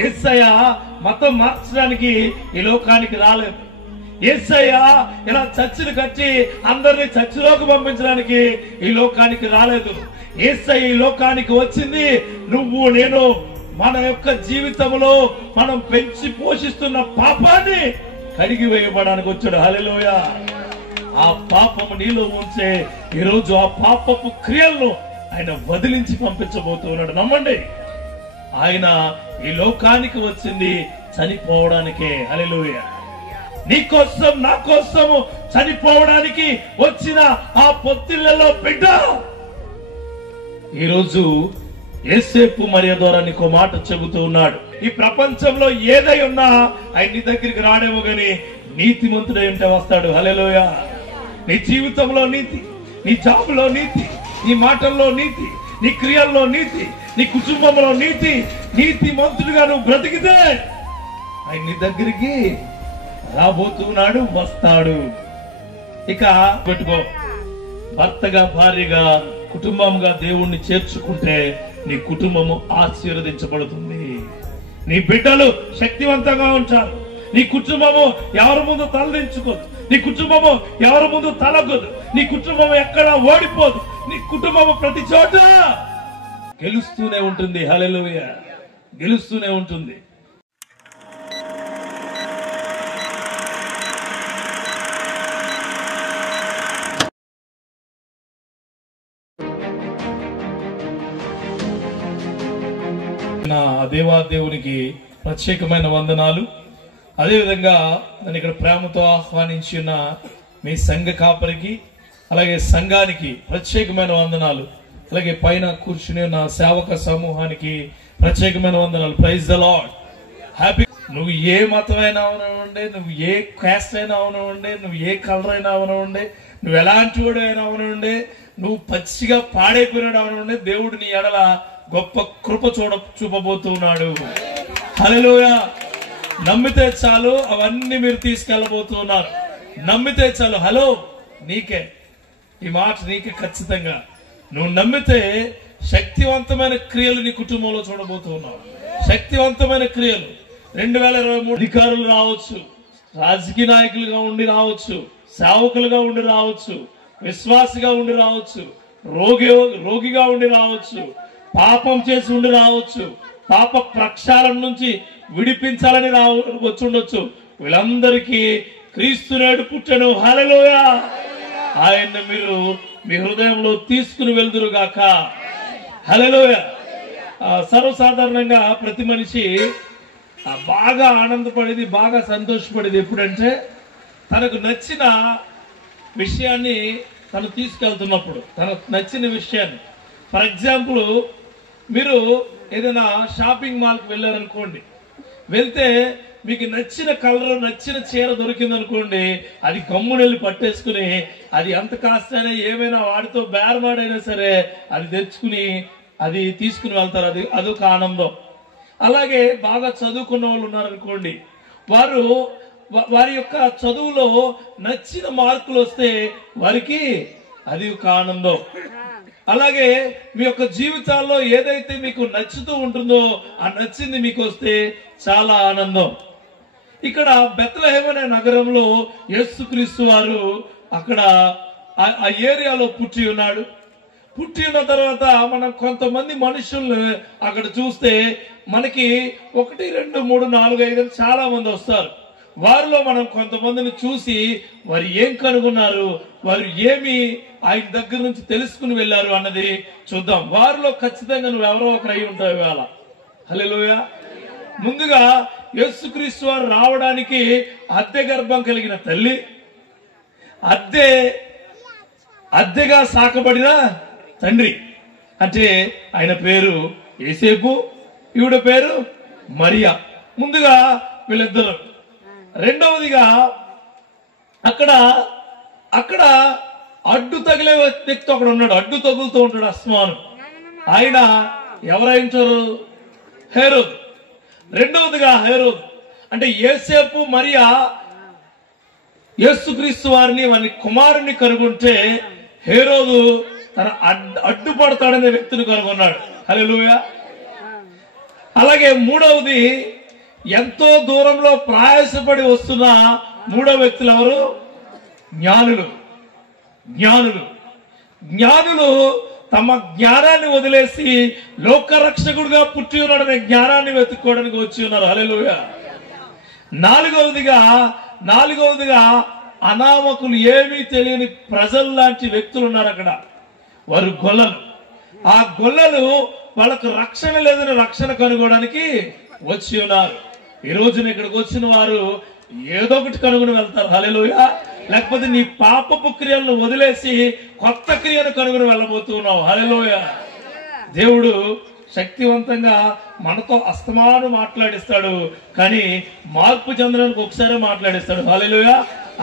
యేసయ్య మతం మార్చడానికి ఈ లోకానికి రాలేదు. యేసయ్య ఇలా చర్చిలు కట్టి అందరినీ చర్చిలోకి పంపించడానికి ఈ లోకానికి రాలేదు. యేసయ్య ఈ లోకానికి వచ్చింది నువ్వు నేను మన యొక్క జీవితంలో మనం పెంచి పోషిస్తున్న పాపాన్ని కడిగి వేయబడానికి వచ్చాడు. హల్లెలూయా. ఆ పాపము నీలో ఉంచే ఈరోజు ఆ పాపపు క్రియలను ఆయన వదిలించి పంపించబోతున్నాడు. నమ్మండి, ఆయన ఈ లోకానికి వచ్చింది చనిపోవడానికే. హల్లెలూయా. నీ కోసం నా కోసము చనిపోవడానికి వచ్చిన ఆ పొత్తిళ్లలో బిడ్డ ఈరోజు యేసేపు మరియ ద్వారా నీకు మాట చెబుతూ ఉన్నాడు. ఈ ప్రపంచంలో ఏదై ఉన్నా ఆయన నీ దగ్గరికి రాడేమో గాని నీతిమంతుడై ఉంటే వస్తాడు. హల్లెలూయా. నీ జీవితంలో నీతి, నీ జాబులో నీతి, నీ మాటల్లో నీతి, నీ క్రియల్లో నీతి, నీ కుటుంబంలో నీతి, నీతిమంతుడిగా నువ్వు బ్రతికితే ఆయన నీ దగ్గరికి రాబోతున్నాడు, వస్తాడు. ఇక పెట్టుకో, భర్తగా భార్యగా కుటుంబంగా దేవుణ్ణి చేర్చుకుంటే నీ కుటుంబము ఆశీర్వదించబడుతుంది. నీ బిడ్డలు శక్తివంతంగా ఉంటారు. నీ కుటుంబము ఎవరి ముందు తలదించుకోదు. నీ కుటుంబము ఎవరి ముందు తలగదు. నీ కుటుంబం ఎక్కడ ఓడిపోదు. నీ కుటుంబము ప్రతి చోట గెలుస్తూనే ఉంటుంది. హల్లెలూయా. గెలుస్తూనే ఉంటుంది. నా దేవాదేవునికి ప్రత్యేకమైన వందనాలు. అదేవిధంగా నన్ను ఇక్కడ ప్రేమతో ఆహ్వానించిన మీ సంఘ కాపరికి అలాగే సంఘానికి ప్రత్యేకమైన వందనాలు. అలాగే పైన కూర్చుని ఉన్న సేవక సమూహానికి ప్రత్యేకమైన వందనాలు. Praise the lord. హ్యాపీ. నువ్వు ఏ మతమైనా అవనివ్వండి, నువ్వు ఏ క్యాస్ట్ అయినా అవనివ్వండి, నువ్వు ఏ కలర్ అయినా అవనివ్వండి, నువ్వు ఎలాంటి వాడు అయినా అవనివ్వండి, నువ్వు పచ్చిగా పాడైపోయినాడు అవనివ్వండి, దేవుడు నీ ఎడల గొప్ప కృప చూపబోతున్నాడు. హల్లెలూయా. నమ్మితే చాలు అవన్నీ మీరు తీసుకెళ్లబోతున్నారు. నమ్మితే చాలు. హలో, నీకే ఈ మాట, నీకే ఖచ్చితంగా. నువ్వు నమ్మితే శక్తివంతమైన క్రియలు నీ కుటుంబంలో చూడబోతున్నావు. శక్తివంతమైన క్రియలు. 2023 అధికారులు రావచ్చు, రాజకీయ నాయకులుగా ఉండి రావచ్చు, సేవకులుగా ఉండి రావచ్చు, విశ్వాసిగా ఉండి రావచ్చు, రోగిగా ఉండి రావచ్చు, పాపం చేసి ఉండి రావచ్చు, పాప ప్రక్షాళన నుంచి విడిపించాలని వచ్చుండొచ్చు. వీళ్ళందరికీ క్రీస్తు నేడు పుట్టెను. హల్లెలూయా. ఆయన్ని మీరు మీ హృదయంలో తీసుకుని వెళ్దురుగాక. హల్లెలూయా. సర్వసాధారణంగా ప్రతి మనిషి బాగా ఆనందపడేది, బాగా సంతోషపడేది ఎప్పుడంటే తనకు నచ్చిన విషయాన్ని తను తీసుకెళ్తున్నప్పుడు, తనకు నచ్చిన విషయాన్ని. ఫర్ ఎగ్జాంపుల్, మీరు ఏదైనా షాపింగ్ మాల్కి వెళ్ళారనుకోండి, వెళ్తే మీకు నచ్చిన కలర్, నచ్చిన చీర దొరికింది అనుకోండి, అది గమ్మునెళ్ళి పట్టేసుకుని అది ఎంత కాస్తైనా ఏమైనా వాడితో బేరమాడైనా సరే అది తెచ్చుకుని అది తీసుకుని వెళ్తారు. అదొక ఆనందం. అలాగే బాగా చదువుకున్న వాళ్ళు ఉన్నారనుకోండి, వారి యొక్క చదువులో నచ్చిన మార్కులు వస్తే వారికి అది ఒక ఆనందం. అలాగే మీ యొక్క జీవితాల్లో ఏదైతే మీకు నచ్చుతూ ఉంటుందో ఆ నచ్చింది మీకు వస్తే చాలా ఆనందం. ఇక్కడ బెత్లెహేమ్ అనే నగరంలో యేసుక్రీస్తు వారు అక్కడ ఆ ఏరియాలో పుట్టి ఉన్నాడు. పుట్టి ఉన్న తర్వాత మనం కొంతమంది మనుషుల్ని అక్కడ చూస్తే మనకి 1, 2, 3, 4, 5 చాలా మంది వస్తారు. వారిలో మనం కొంతమందిని చూసి వారు ఏం కనుగొన్నారు, వారు ఏమి ఆయన దగ్గర నుంచి తెలుసుకుని వెళ్ళారు అన్నది చూద్దాం. వారిలో ఖచ్చితంగా నువ్వు ఎవరో ఒకరు అయి ఉంటావు ఇవాళ. హల్లెలూయా. ముందుగా యేసుక్రీస్తు వారు రావడానికి అద్దె గర్భం కలిగిన తల్లి, అద్దెగా సాకబడిన తండ్రి. అంటే ఆయన పేరు యేసేపు, ఈవిడ పేరు మరియా. ముందుగా వీళ్ళిద్దరు. రెండవదిగా అక్కడ అడ్డు తగిలే వ్యక్తి ఒకడు ఉన్నాడు. అడ్డు తగులుతూ ఉంటాడు అస్మాను. ఆయన ఎవరైంటారు? హేరోదు. రెండవదిగా హేరోదు అంటే యేసేపు మరియా యేసుక్రీస్తు వారిని వారి కుమారుని కనుగొంటే హేరోదు తన అడ్డుపడతాడనే వ్యక్తిని కనుగొన్నాడు. హల్లెలూయా. అలాగే మూడవది, ఎంతో దూరంలో ప్రయాసపడి వస్తున్న మూడవ వ్యక్తులు ఎవరు? జ్ఞానులు. జ్ఞానులు జ్ఞానులు తమ జ్ఞానాన్ని వదిలేసి లోకరక్షకుడుగా పుట్టి ఉన్నాడనే జ్ఞానాన్ని వెతుక్కోవడానికి వచ్చి ఉన్నారు. హల్లెలూయా. నాలుగవదిగా అనామకులు, ఏమీ తెలియని ప్రజలు లాంటి వ్యక్తులు ఉన్నారు అక్కడ. వారు గొల్లలు. ఆ గొల్లలు వాళ్ళకు రక్షణ లేదని రక్షణ కనుగొనడానికి వచ్చి ఉన్నారు. ఈ రోజున ఇక్కడికి వచ్చిన వారు ఏదో ఒకటి కనుగొని వెళ్తారు. హల్లెలూయా. లేకపోతే నీ పాపపు క్రియలను వదిలేసి కొత్త క్రియను కనుగొని వెళ్ళబోతున్నావు. హల్లెలూయా. దేవుడు శక్తివంతంగా మనతో అస్తమాను మాట్లాడిస్తాడు, కానీ మార్పు చెందడానికి ఒకసారి మాట్లాడిస్తాడు. హల్లెలూయా.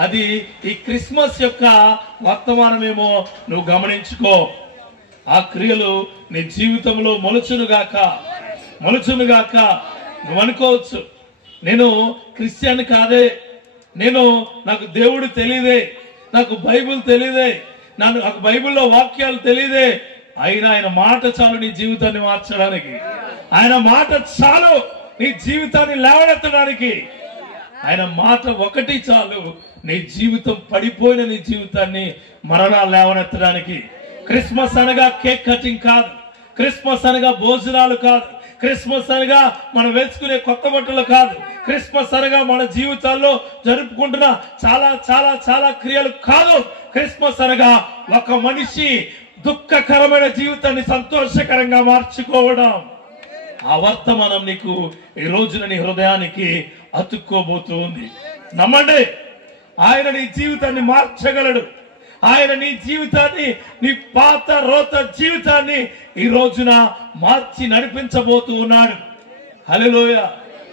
అది ఈ క్రిస్మస్ యొక్క వర్తమానమేమో నువ్వు గమనించుకో. ఆ క్రియలు నీ జీవితంలో మొలుచునుగాక. నువ్వు అనుకోవచ్చు, నేను క్రిస్టియన్ కాదే, నాకు దేవుడు తెలియదే, నాకు బైబిల్ తెలియదే, నాకు బైబిల్లో వాక్యాలు తెలియదే. అయినా ఆయన మాట చాలు నీ జీవితాన్ని మార్చడానికి. ఆయన మాట చాలు నీ జీవితాన్ని లేవనెత్తడానికి. ఆయన మాట ఒకటి చాలు నీ జీవితం, పడిపోయిన నీ జీవితాన్ని మరలా లేవనెత్తడానికి. క్రిస్మస్ అనగా కేక్ కటింగ్ కాదు, క్రిస్మస్ అనగా భోజనాలు కాదు, క్రిస్మస్ అనగా మనం వేసుకునే కొత్త బట్టలు కాదు, క్రిస్మస్ అనగా మన జీవితాల్లో జరుపుకుంటున్న చాలా చాలా చాలా క్రియలు కాదు. క్రిస్మస్ అనగా ఒక మనిషి దుఃఖకరమైన జీవితాన్ని సంతోషకరంగా మార్చుకోవడం. ఆ వర్తమానం నీకు ఈ రోజున నీ హృదయానికి అతుక్కోబోతూ ఉంది. నమ్మండి, ఆయన నీ జీవితాన్ని మార్చగలడు. ఆయన నీ జీవితాన్ని, నీ పాత రోత జీవితాన్ని ఈ రోజున మార్చి నడిపించబోతూ ఉన్నాడు. హల్లెలూయా.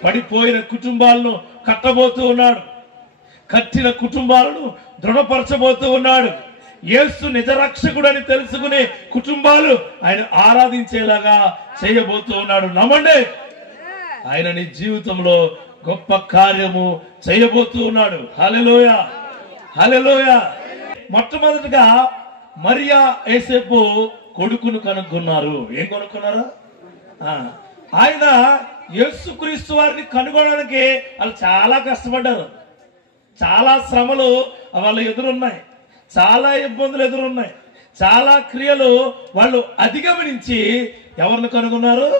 పడిపోయిన కుటుంబాలను కట్టబోతూ ఉన్నాడు. కట్టిన కుటుంబాలను దృఢపరచబోతూ ఉన్నాడు. యేసు నిజరక్షకుడు అని తెలుసుకునే కుటుంబాలు ఆయన ఆరాధించేలాగా చేయబోతూ ఉన్నాడు. నమ్మండి, ఆయన నీ జీవితంలో గొప్ప కార్యము చేయబోతూ ఉన్నాడు. హల్లెలూయా. హల్లెలూయా. మొట్టమొదటిగా మరియా యేసేపు కొడుకును కనుక్కున్నారు. ఏం కొనుక్కున్నారు? ఆయన యేసుక్రీస్తు వారిని కనుగొనడానికి వాళ్ళు చాలా కష్టపడ్డారు. చాలా శ్రమలు వాళ్ళ ఎదురున్నాయి, చాలా ఇబ్బందులు ఎదురున్నాయి, చాలా క్రియలు వాళ్ళు అధిగమనించి ఎవరిని కనుగొన్నారు?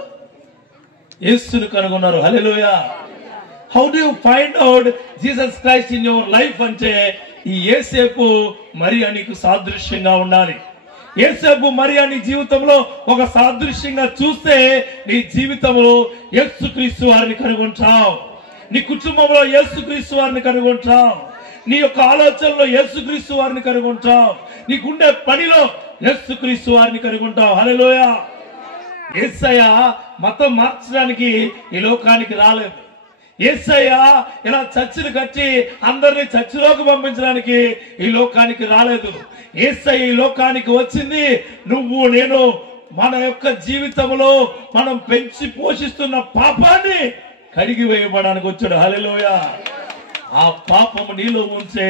యేసుని కనుగొన్నారు. Hallelujah. How do you find out Jesus Christ in your life అంటే ఈ యేసేపు మరియా నీకు సాదృశ్యంగా ఉండాలి. యేసేపు మరియా నీ జీవితంలో ఒక సాదృశ్యంగా చూస్తే నీ జీవితంలో యేసుక్రీస్తు వారిని కనుగొంటావు. నీ కుటుంబంలో యేసుక్రీస్తు వారిని కనుగొంటావు. నీ యొక్క ఆలోచనలో యేసుక్రీస్తు వారిని కనుగొంటావు. నీకుండే పనిలో యేసుక్రీస్తు వారిని కనుగొంటావు. హల్లెలూయా. యేసయ్య మతం మార్చడానికి ఈ లోకానికి రాలేదు. యేసయ్య ఇలా చర్చిలు కట్టి అందరినీ చర్చిలోకి పంపించడానికి ఈ లోకానికి రాలేదు. యేసయ్య ఈ లోకానికి వచ్చింది నువ్వు నేను మన యొక్క జీవితంలో మనం పెంచి పోషిస్తున్న పాపాన్ని కడిగి వేయబడడానికి వచ్చాడు. హల్లెలూయా. ఆ పాపము నీలో ఉంచే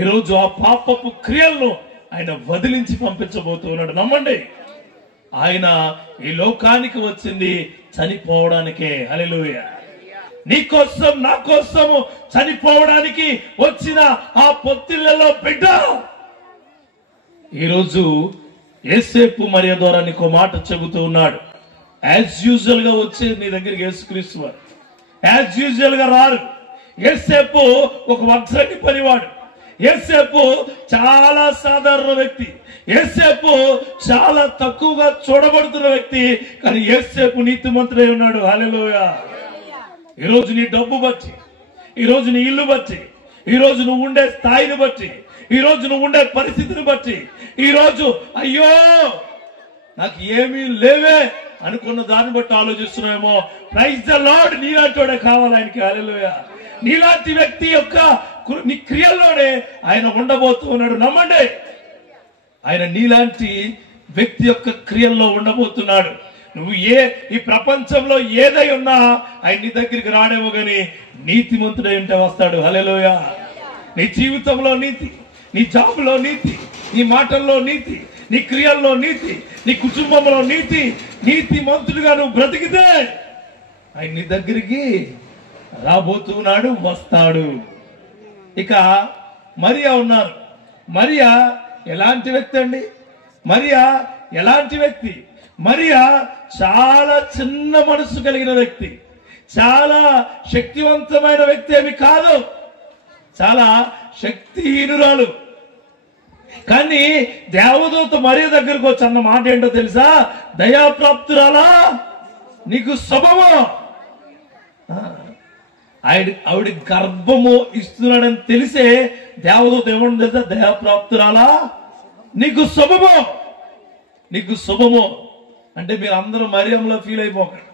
ఈరోజు ఆ పాపపు క్రియలను ఆయన వదిలించి పంపించబోతున్నాడు. నమ్మండి, ఆయన ఈ లోకానికి వచ్చింది చనిపోవడానికే. హల్లెలూయా. నీ కోసం నా కోసము చనిపోవడానికి వచ్చిన ఆ పొత్తిళ్లలో బిడ్డ ఈరోజు యేసేపు మరియ ద్వారా నీకు మాట చెబుతూ ఉన్నాడు. యాజ్ యూజువల్ గా వచ్చే నీ దగ్గరికి యేసుక్రీస్తు వారు యాజ్ యూజువల్ గా రారు. యేసేపు ఒక వజ్రకి పనివాడు. యేసేపు చాలా సాధారణ వ్యక్తి. యేసేపు చాలా తక్కువగా చూడబడుతున్న వ్యక్తి. కానీ యేసేపు నీతిమంతుడై ఉన్నాడు. హల్లెలూయా. ఈరోజు నీ డబ్బు బట్టి, ఈరోజు నీ ఇల్లు బట్టి, ఈరోజు నువ్వు ఉండే స్థాయిని బట్టి, ఈరోజు నువ్వు ఉండే పరిస్థితిని బట్టి, ఈరోజు అయ్యో నాకు ఏమీ లేవే అనుకున్న దాన్ని బట్టి ఆలోచిస్తున్నామేమో. Praise the lord. నీలాంటి వాడే కావాలి ఆయనకి. హల్లెలూయా. నీలాంటి వ్యక్తి యొక్క నీ క్రియల్లోనే ఆయన ఉండబోతూ ఉన్నాడు. నమ్మండి, ఆయన నీలాంటి వ్యక్తి యొక్క క్రియల్లో ఉండబోతున్నాడు. నువ్వు ఈ ప్రపంచంలో ఏదై ఉన్నా ఆయన నీ దగ్గరికి రాడేమో గాని నీతిమంతుడై ఉంటే వస్తాడు. హల్లెలూయా. నీ జీవితంలో నీతి, నీ జాబులో నీతి, నీ మాటల్లో నీతి, నీ క్రియల్లో నీతి, నీ కుటుంబంలో నీతి, నీతిమంతుడిగా నువ్వు బ్రతికితే ఆయన నీ దగ్గరికి రాబోతున్నాడు, వస్తాడు. ఇక మరియా ఉన్నారు. మరియా ఎలాంటి వ్యక్తి అండి? మరియా ఎలాంటి వ్యక్తి? మరియా చాలా చిన్న మనసు కలిగిన వ్యక్తి, చాలా శక్తివంతమైన వ్యక్తి ఏమి కాదు, చాలా శక్తిహీనురాలు. కానీ దేవదూత మరియ దగ్గరకు వచ్చి అన్న మాట ఏంటో తెలుసా? దయాప్రాప్తురాలా, నీకు శుభము. ఆవిడ గర్భము ఇస్తున్నాడని తెలిసే దేవదూత ఏమన్నా తెలుసా? దయాప్రాప్తురాలా, నీకు శుభము, నీకు శుభము. అంటే మీరు అందరూ మరియంలో ఫీల్ అయిపోకండి.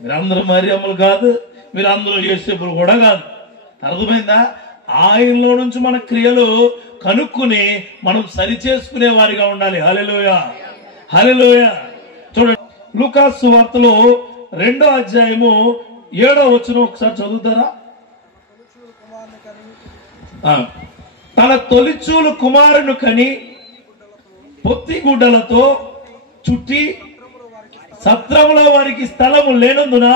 మీరు అందరూ మరియమ్మలు కాదు, మీరు అందరూ యేసేపులు కూడా కాదు. అర్థమైందా? ఆయనలో నుంచి మన క్రియలు కనుక్కుని మనం సరి చేసుకునే వారిగా ఉండాలి. హల్లెలూయా, హల్లెలూయా. చూడండి, లూకాసు సువార్తలో 2వ అధ్యాయము 7వ వచనం ఒకసారి చదువుతారా? తన తొలిచూలు కుమారుని కని పొత్తిగుడ్డలతో చుట్టి సత్రములో వారికి స్థలము లేనందున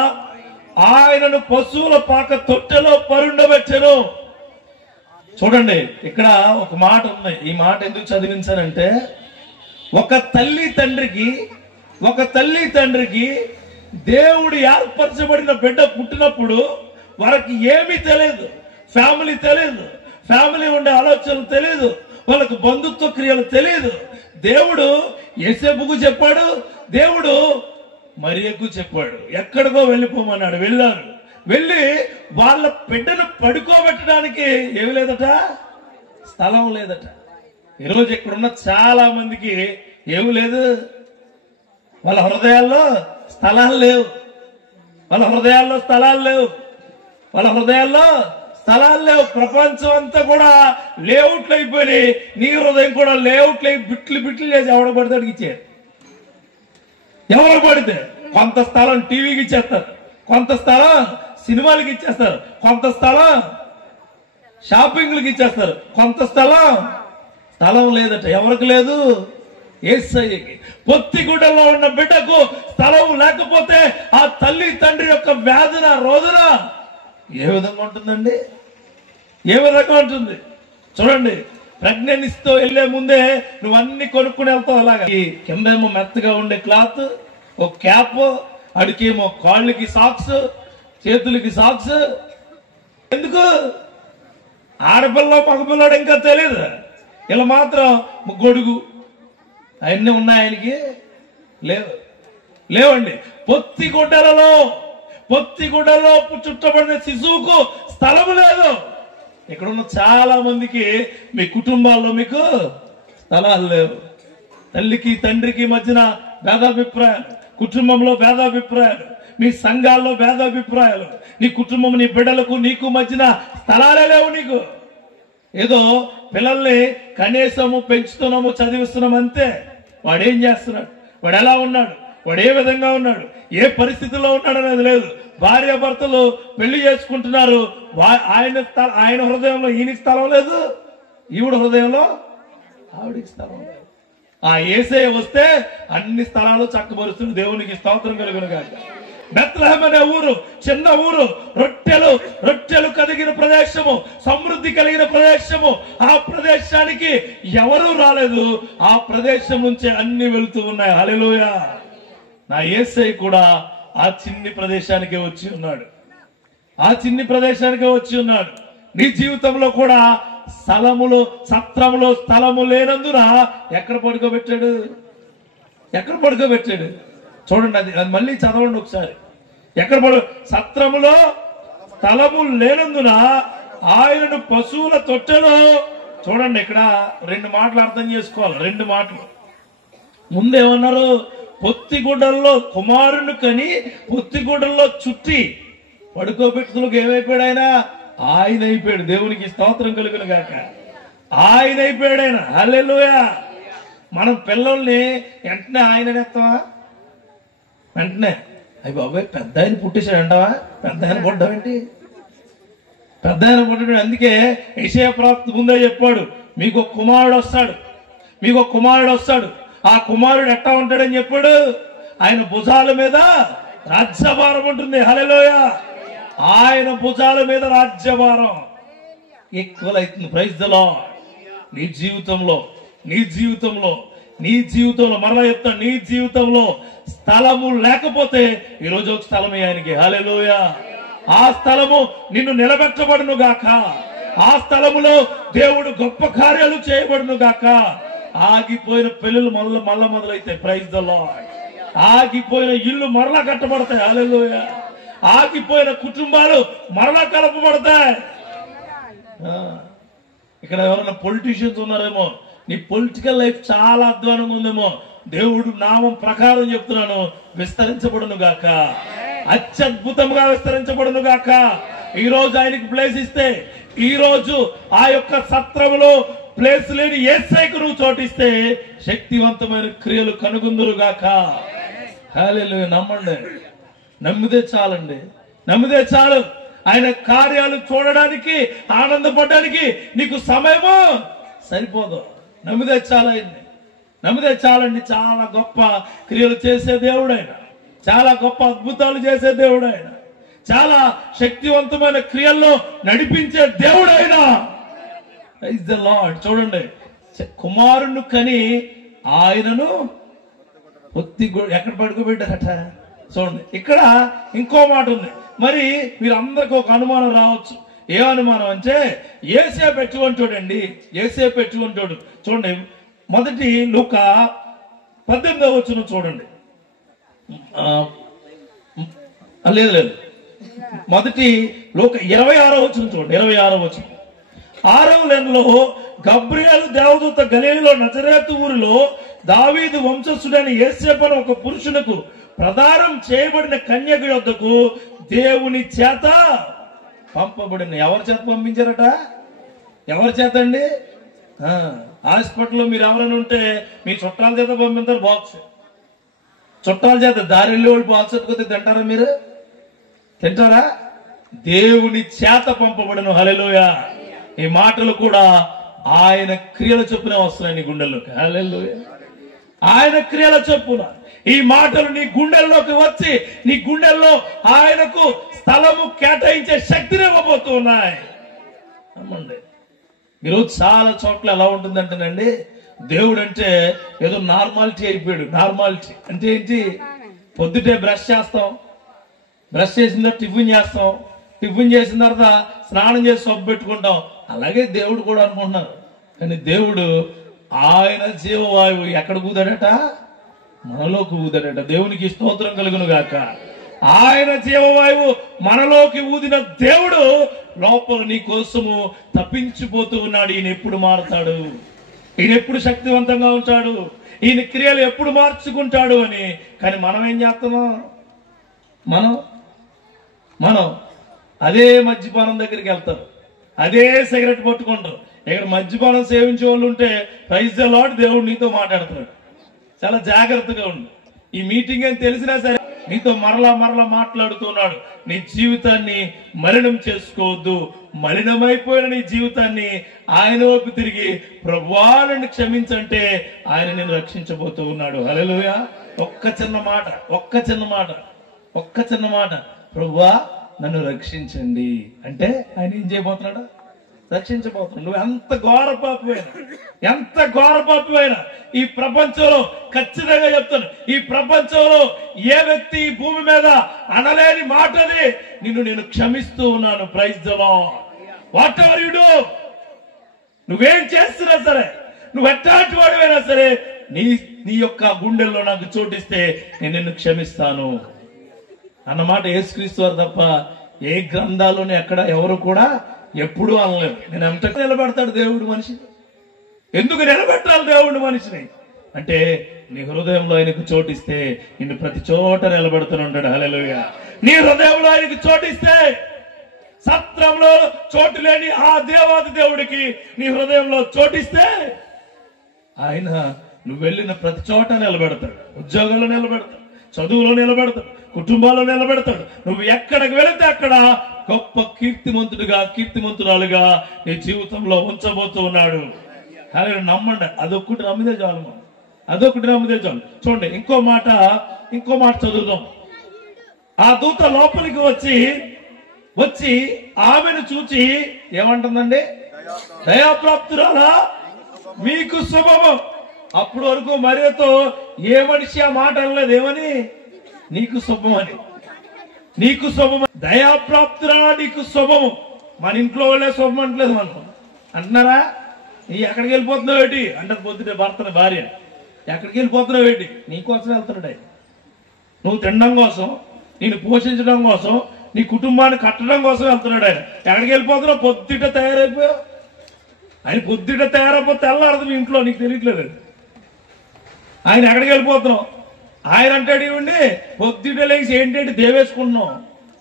ఆయనను పశువుల పాక తొట్టెలో పరుండబెట్టెను. చూడండి, ఇక్కడ ఒక మాట ఉంది. ఈ మాట ఎందుకు చదివించానంటే, ఒక తల్లి తండ్రికి దేవుడు ఏర్పరచబడిన బిడ్డ పుట్టినప్పుడు వారికి ఏమీ తెలియదు, ఫ్యామిలీ తెలియదు, ఫ్యామిలీ ఉండే ఆలోచనలు తెలియదు, వాళ్ళకు బంధుత్వ క్రియలు తెలియదు. దేవుడు యేసేపుకు చెప్పాడు, దేవుడు మరియకు చెప్పాడు, ఎక్కడికో వెళ్ళిపోమన్నాడు. వెళ్ళారు. వెళ్ళి వాళ్ళ బిడ్డను పడుకోబెట్టడానికి ఏమి లేదట, స్థలం లేదట. ఈరోజు ఇక్కడున్న చాలా మందికి ఏమి లేదు, వాళ్ళ హృదయాల్లో స్థలాలు లేవు, వాళ్ళ హృదయాల్లో స్థలాలు లేవు, వాళ్ళ హృదయాల్లో స్థలాలు లేవు. ప్రపంచం అంతా కూడా లేఅవుట్లు అయిపోయి నీ హృదయం కూడా లేఅవుట్లు అయి బిట్లు బిట్లు చేసి ఎవడ పడితే ఇచ్చారు. ఎవరు పడితే కొంత స్థలం టీవీకి ఇచ్చేస్తారు, కొంత స్థలం సినిమాలకి ఇచ్చేస్తారు, కొంత స్థలం షాపింగ్లకి ఇచ్చేస్తారు, కొంత స్థలం లేదట. ఎవరికి లేదు? యేసయ్యకి. పొత్తిగుడ్డలో ఉన్న బిడ్డకు స్థలం లేకపోతే ఆ తల్లి తండ్రి యొక్క వేదన రోజున ఏ విధంగా ఉంటుందండి? ఏ విధంగా ఉంటుంది? చూడండి, ప్రెగ్నెన్సీతో వెళ్లే ముందే నువ్వు అన్ని కొనుక్కుని వెళ్తావు. అలాగా ఈ కిందేమో మెత్తగా ఉండే క్లాత్, ఒక క్యాప్, అడికేమో కాళ్ళకి సాక్స్, చేతులకి సాక్స్. ఎందుకు? ఆడపిల్ల మగపిల్లడు ఇంకా తెలియదు, ఇలా మాత్రం గొడుగు అవన్నీ ఉన్నాయి, ఆయనకి లేవండి. పొత్తిగుడ్డలలో చుట్టబడిన శిశువుకు స్థలము లేదు. ఇక్కడ ఉన్న చాలా మందికి మీ కుటుంబాల్లో మీకు స్థలాలు లేవు. తల్లికి తండ్రికి మధ్యన భేదాభిప్రాయాలు, కుటుంబంలో భేదాభిప్రాయాలు, మీ సంఘాల్లో భేదాభిప్రాయాలు, నీ కుటుంబం, నీ బిడ్డలకు నీకు మధ్యన స్థలాలే లేవు. నీకు ఏదో పిల్లల్ని కనీసము పెంచుతున్నాము, చదివిస్తున్నాము అంతే. వాడేం చేస్తున్నాడు, వాడు ఎలా ఉన్నాడు, వాడు ఏ విధంగా ఉన్నాడు, ఏ పరిస్థితుల్లో ఉన్నాడు అనేది లేదు. భార్య భర్తలు పెళ్లి చేసుకుంటున్నారు, ఆయన హృదయంలో ఈయనకి స్థలం లేదు, ఈవిడ హృదయంలో ఆవిడికి స్థలం లేదు. ఆ యేసయ్య వస్తే అన్ని స్థలాలు చక్కబరుస్తుంది. దేవునికి స్తోత్రం కలుగును గాక. బెత్లెహేం అనే ఊరు చిన్న ఊరు, రొట్టెలు కలిగిన ప్రదేశము, సమృద్ధి కలిగిన ప్రదేశము. ఆ ప్రదేశానికి ఎవరూ రాలేదు, ఆ ప్రదేశం నుంచే అన్ని వెళుతూ ఉన్నాయి. హల్లెలూయా. నా యేసయ్య కూడా ఆ చిన్ని ప్రదేశానికే వచ్చి ఉన్నాడు, ఆ చిన్ని ప్రదేశానికే వచ్చి ఉన్నాడు. నీ జీవితంలో కూడా సత్రములో స్థలము లేనందున ఎక్కడ పడుకోబెట్టాడు? చూడండి, అది మళ్ళీ చదవండి ఒకసారి. సత్రములో స్థలము లేనందున ఆయనను పశువుల తొట్టెలో. చూడండి, ఇక్కడ 2 మాటలు అర్థం చేసుకోవాలి. 2 మాటలు. ముందేమన్నారు? పొత్తిగుడ్డల్లో కుమారుని కని పొత్తిగుడ్డల్లో చుట్టి పడుకోబెట్టుకులకు ఏమైపోయాడు? ఆయన అయిపోయాడు. దేవునికి స్తోత్రం కలుగును గాక. ఆయన అయిపోయాడు ఆయన. హల్లెలూయా. మనం పిల్లల్ని వెంటనే ఆయన ఎత్తావా? వెంటనే అయ్యి బాబాయ్ పెద్ద ఆయన పుట్టేశాడు అంటావా? పెద్ద ఆయన పుట్టడం ఏంటి? పెద్ద ఆయన పుట్టడం. అందుకే యెషయా ప్రవక్త ముందే చెప్పాడు, మీకు ఒక కుమారుడు వస్తాడు, ఆ కుమారుడు ఎట్టా ఉంటాడని చెప్పాడు. ఆయన భుజాల మీద రాజ్యభారం ఉంటుంది. హల్లెలూయా. ఆయన భుజాల మీద రాజ్యభారం ఈక్వల్ అవుతుంది. Praise the lord. నీ జీవితంలో మరలా చెప్తాను, నీ జీవితంలో స్థలము లేకపోతే ఈరోజు ఒక స్థలమే ఆయనకి. హల్లెలూయా. ఆ స్థలము నిన్ను నిలబెట్టబడును గాక. ఆ స్థలములో దేవుడు గొప్ప కార్యాలు చేయబడును గాక. ఆగిపోయిన పెళ్ళిళ్ళు మళ్ళా మొదలైతాయి. Praise the lord. ఆగిపోయిన ఇల్లు మరలా కట్టబడతాయి. హల్లెలూయా. ఆగిపోయిన కుటుంబాలు మరలా కలపబడతాయి. ఇక్కడ ఎవరైనా పొలిటీషియన్స్ ఉన్నారేమో, నీ పొలిటికల్ లైఫ్ చాలా అధ్వానంగా ఉందేమో, దేవుడు నామం ప్రకారం చెప్తున్నాను, విస్తరించబడును గాక. అత్యద్భుతంగా విస్తరించబడును గాక. ఈ రోజు ఆయనకి ప్లేస్ ఇస్తే, ఈ రోజు ఆ యొక్క సత్రములో ప్లేస్ లేని యేసయ్యకు నువ్వు చోటిస్తే శక్తివంతమైన క్రియలు కనుగొందురు గాక. హల్లెలూయా. నమ్మండి, నమ్మితే చాలండి, నమ్మితే చాలు. ఆయన కార్యాలు చూడడానికి, ఆనందపడడానికి నీకు సమయము సరిపోదు. నమ్మితే చాలండి, నమ్మితే చాలండి. చాలా గొప్ప క్రియలు చేసే దేవుడు ఆయన, చాలా గొప్ప అద్భుతాలు చేసే దేవుడు ఆయన, చాలా శక్తివంతమైన క్రియల్లో నడిపించే దేవుడు ఆయన. Praise the lord. చూడండి, కుమారుని కని ఆయనను ఎక్కడ పడుకోబెట్టారట. చూడండి, ఇక్కడ ఇంకో మాట ఉంది. మరి మీరందరికీ ఒక అనుమానం రావచ్చు. ఏ అనుమానం అంటే, యేసేపు ఎటువంటోడండి, యేసేపు ఎటువంటోడు. చూడండి, మొదటి లూకా 18వ వచనం చూడండి. లేదు, మొదటి లూకా 26వ వచనం చూడండి. 26వ వచనం. 6వ నెలలో గబ్రియేలు దేవదూత గలిలయలో నజరేతు ఊరిలో దావీదు వంశస్థుడైన యేసేపు అనే ఒక పురుషునకు ప్రదానం చేయబడిన కన్యక యొద్దకు దేవుని చేత పంపబడిన. ఎవరి చేత పంపించారట? ఎవరి చేత అండి? హాస్పిటల్లో మీరు ఎవరైనా ఉంటే మీ చుట్టాల చేత పంపిస్తారు. బాక్స్ చుట్టాల చేత దారిలో బాక్స్ ఎట్టుకొస్తే తింటారా? మీరు తింటారా? దేవుని చేత పంపబడిన. హల్లెలూయా. ఈ మాటలు కూడా ఆయన క్రియల చొప్పున వస్తున్నాయి నీ గుండెల్లోకి. హల్లెలూయా. ఆయన క్రియల చొప్పున ఈ మాటలు నీ గుండెల్లోకి వచ్చి నీ గుండెల్లో ఆయనకు స్థలము కేటాయించే శక్తిని ఇవ్వబోతూ ఉన్నాయి. నమ్మండి. ఈరోజు చాలా చోట్ల ఎలా ఉంటుందంటేనండి, దేవుడు అంటే ఏదో నార్మాలిటీ అయిపోయాడు. నార్మాలిటీ అంటే ఏంటి? పొద్దుటే బ్రష్ చేస్తాం, బ్రష్ చేసిన తర్వాత టిఫిన్ చేస్తాం, టిఫిన్ చేసిన తర్వాత స్నానం చేసి సబ్బు పెట్టుకుంటాం. అలాగే దేవుడు కూడా అనుకుంటున్నారు. కానీ దేవుడు ఆయన జీవవాయువు ఎక్కడ ఊదాడట? మనలోకి ఊదాడట. దేవునికి స్తోత్రం కలుగును గాక. ఆయన జీవవాయువు మనలోకి ఊదిన దేవుడు లోపల నీ కోసము తప్పించిపోతూ ఉన్నాడు. ఈయన ఎప్పుడు మారుతాడు, ఈయన ఎప్పుడు శక్తివంతంగా ఉంటాడు, ఈయన క్రియలు ఎప్పుడు మార్చుకుంటాడు అని. కానీ మనం ఏం చేస్తున్నాం? మనం అదే మద్యపానం దగ్గరికి వెళ్తాం, అదే సిగరెట్ పట్టుకుంటాం. ఇక్కడ మద్యపానం సేవించే వాళ్ళు ఉంటే ప్రైజ్ ది లార్డ్, దేవుడు నీతో మాట్లాడుతున్నాడు. చాలా జాగ్రత్తగా ఉండు. ఈ మీటింగ్ అని తెలిసినా సరే నీతో మరలా మాట్లాడుతున్నాడు. నీ జీవితాన్ని మలినం చేసుకోవద్దు. మలినమైపోయిన నీ జీవితాన్ని ఆయన వైపు తిరిగి ప్రభువా నన్ను క్షమించంటే ఆయన నిన్ను రక్షించబోతూ ఉన్నాడు. హల్లెలూయా. ఒక్క చిన్న మాట, ప్రభువా నన్ను రక్షించండి అంటే ఆయన ఏం చేయబోతున్నాడు? రక్షించబోతున్నాడు. నువ్వు ఎంత ఘోర పాపివైనా ఈ ప్రపంచంలో ఖచ్చితంగా చెప్తాను, ఈ ప్రపంచంలో ఏ వ్యక్తి ఈ భూమి మీద అనలేని మాటది, నేను క్షమిస్తూ ఉన్నాను. Praise the lord. Whatever you do, నువ్వేం చేస్తున్నా సరే, నువ్వు ఎట్లాంటి వాడివైనా సరే, నీ యొక్క గుండెల్లో నాకు చోటిస్తే నేను నిన్ను క్షమిస్తాను అన్నమాట యేసుక్రీస్తు వారు తప్ప ఏ గ్రంథాల్లోనే ఎక్కడ ఎవరు కూడా ఎప్పుడూ అనలేదు. నేను ఎంతకు నిలబెడతాడు దేవుడు మనిషిని? ఎందుకు నిలబెట్టాలి దేవుడు మనిషిని అంటే, నీ హృదయంలో ఆయనకు చోటిస్తే నిన్ను ప్రతి చోట నిలబెడుతున్నాడు. హల్లెలూయా. నీ హృదయంలో ఆయనకు చోటిస్తే, సత్రంలో చోటు లేని ఆ దేవాది దేవుడికి నీ హృదయంలో చోటిస్తే ఆయన నువ్వు వెళ్ళిన ప్రతి చోట నిలబెడతాడు. ఉద్యోగంలో నిలబెడతాడు, చదువులో నిలబెడతాడు, కుటుంబాల్లో నిలబెడతాడు. నువ్వు ఎక్కడికి వెళితే అక్కడ గొప్ప కీర్తిమంతురాలుగా నీ జీవితంలో ఉంచబోతూ ఉన్నాడు. కానీ నమ్మండి, అదొక్కటి నమ్మితే చాలు. చూడండి, ఇంకో మాట చదువుదాం. ఆ దూత లోపలికి వచ్చి ఆమెను చూచి ఏమంటుందండి? దయాప్రాప్తురాలా మీకు శుభము. అప్పుడు వరకు మరియతో ఏ మనిషి ఆ మాట అనలేదు. ఏమని? నీకు శుభమని. నీకు శుభము, దయాప్రాప్తురాలా నీకు శుభము. మన ఇంట్లో వాళ్ళే శుభం అంటలేదు. మనం అంటున్నారా? నీ ఎక్కడికి వెళ్ళిపోతున్నావు ఏంటి అంటే పొద్దుటే భర్తని భార్య ఎక్కడికి వెళ్ళిపోతున్నావు ఏంటి? నీకోసం వెళ్తున్నాడు ఆయన. నువ్వు తినడం కోసం, నేను పోషించడం కోసం, నీ కుటుంబాన్ని కట్టడం కోసం వెళ్తున్నాడు ఆయన. ఎక్కడికి వెళ్ళిపోతున్నావు? పొద్దుట తయారైపోయావు. ఆయన పొద్దుట తయారైపోతే తెల్లారదు మీ ఇంట్లో, నీకు తెలియట్లేదు. ఆయన ఎక్కడికి వెళ్ళిపోతున్నావు? ఆయన అంటాడు ఇవ్వండి, పొద్దుట లేచి ఏంటంటే దేవేసుకుంటున్నావు.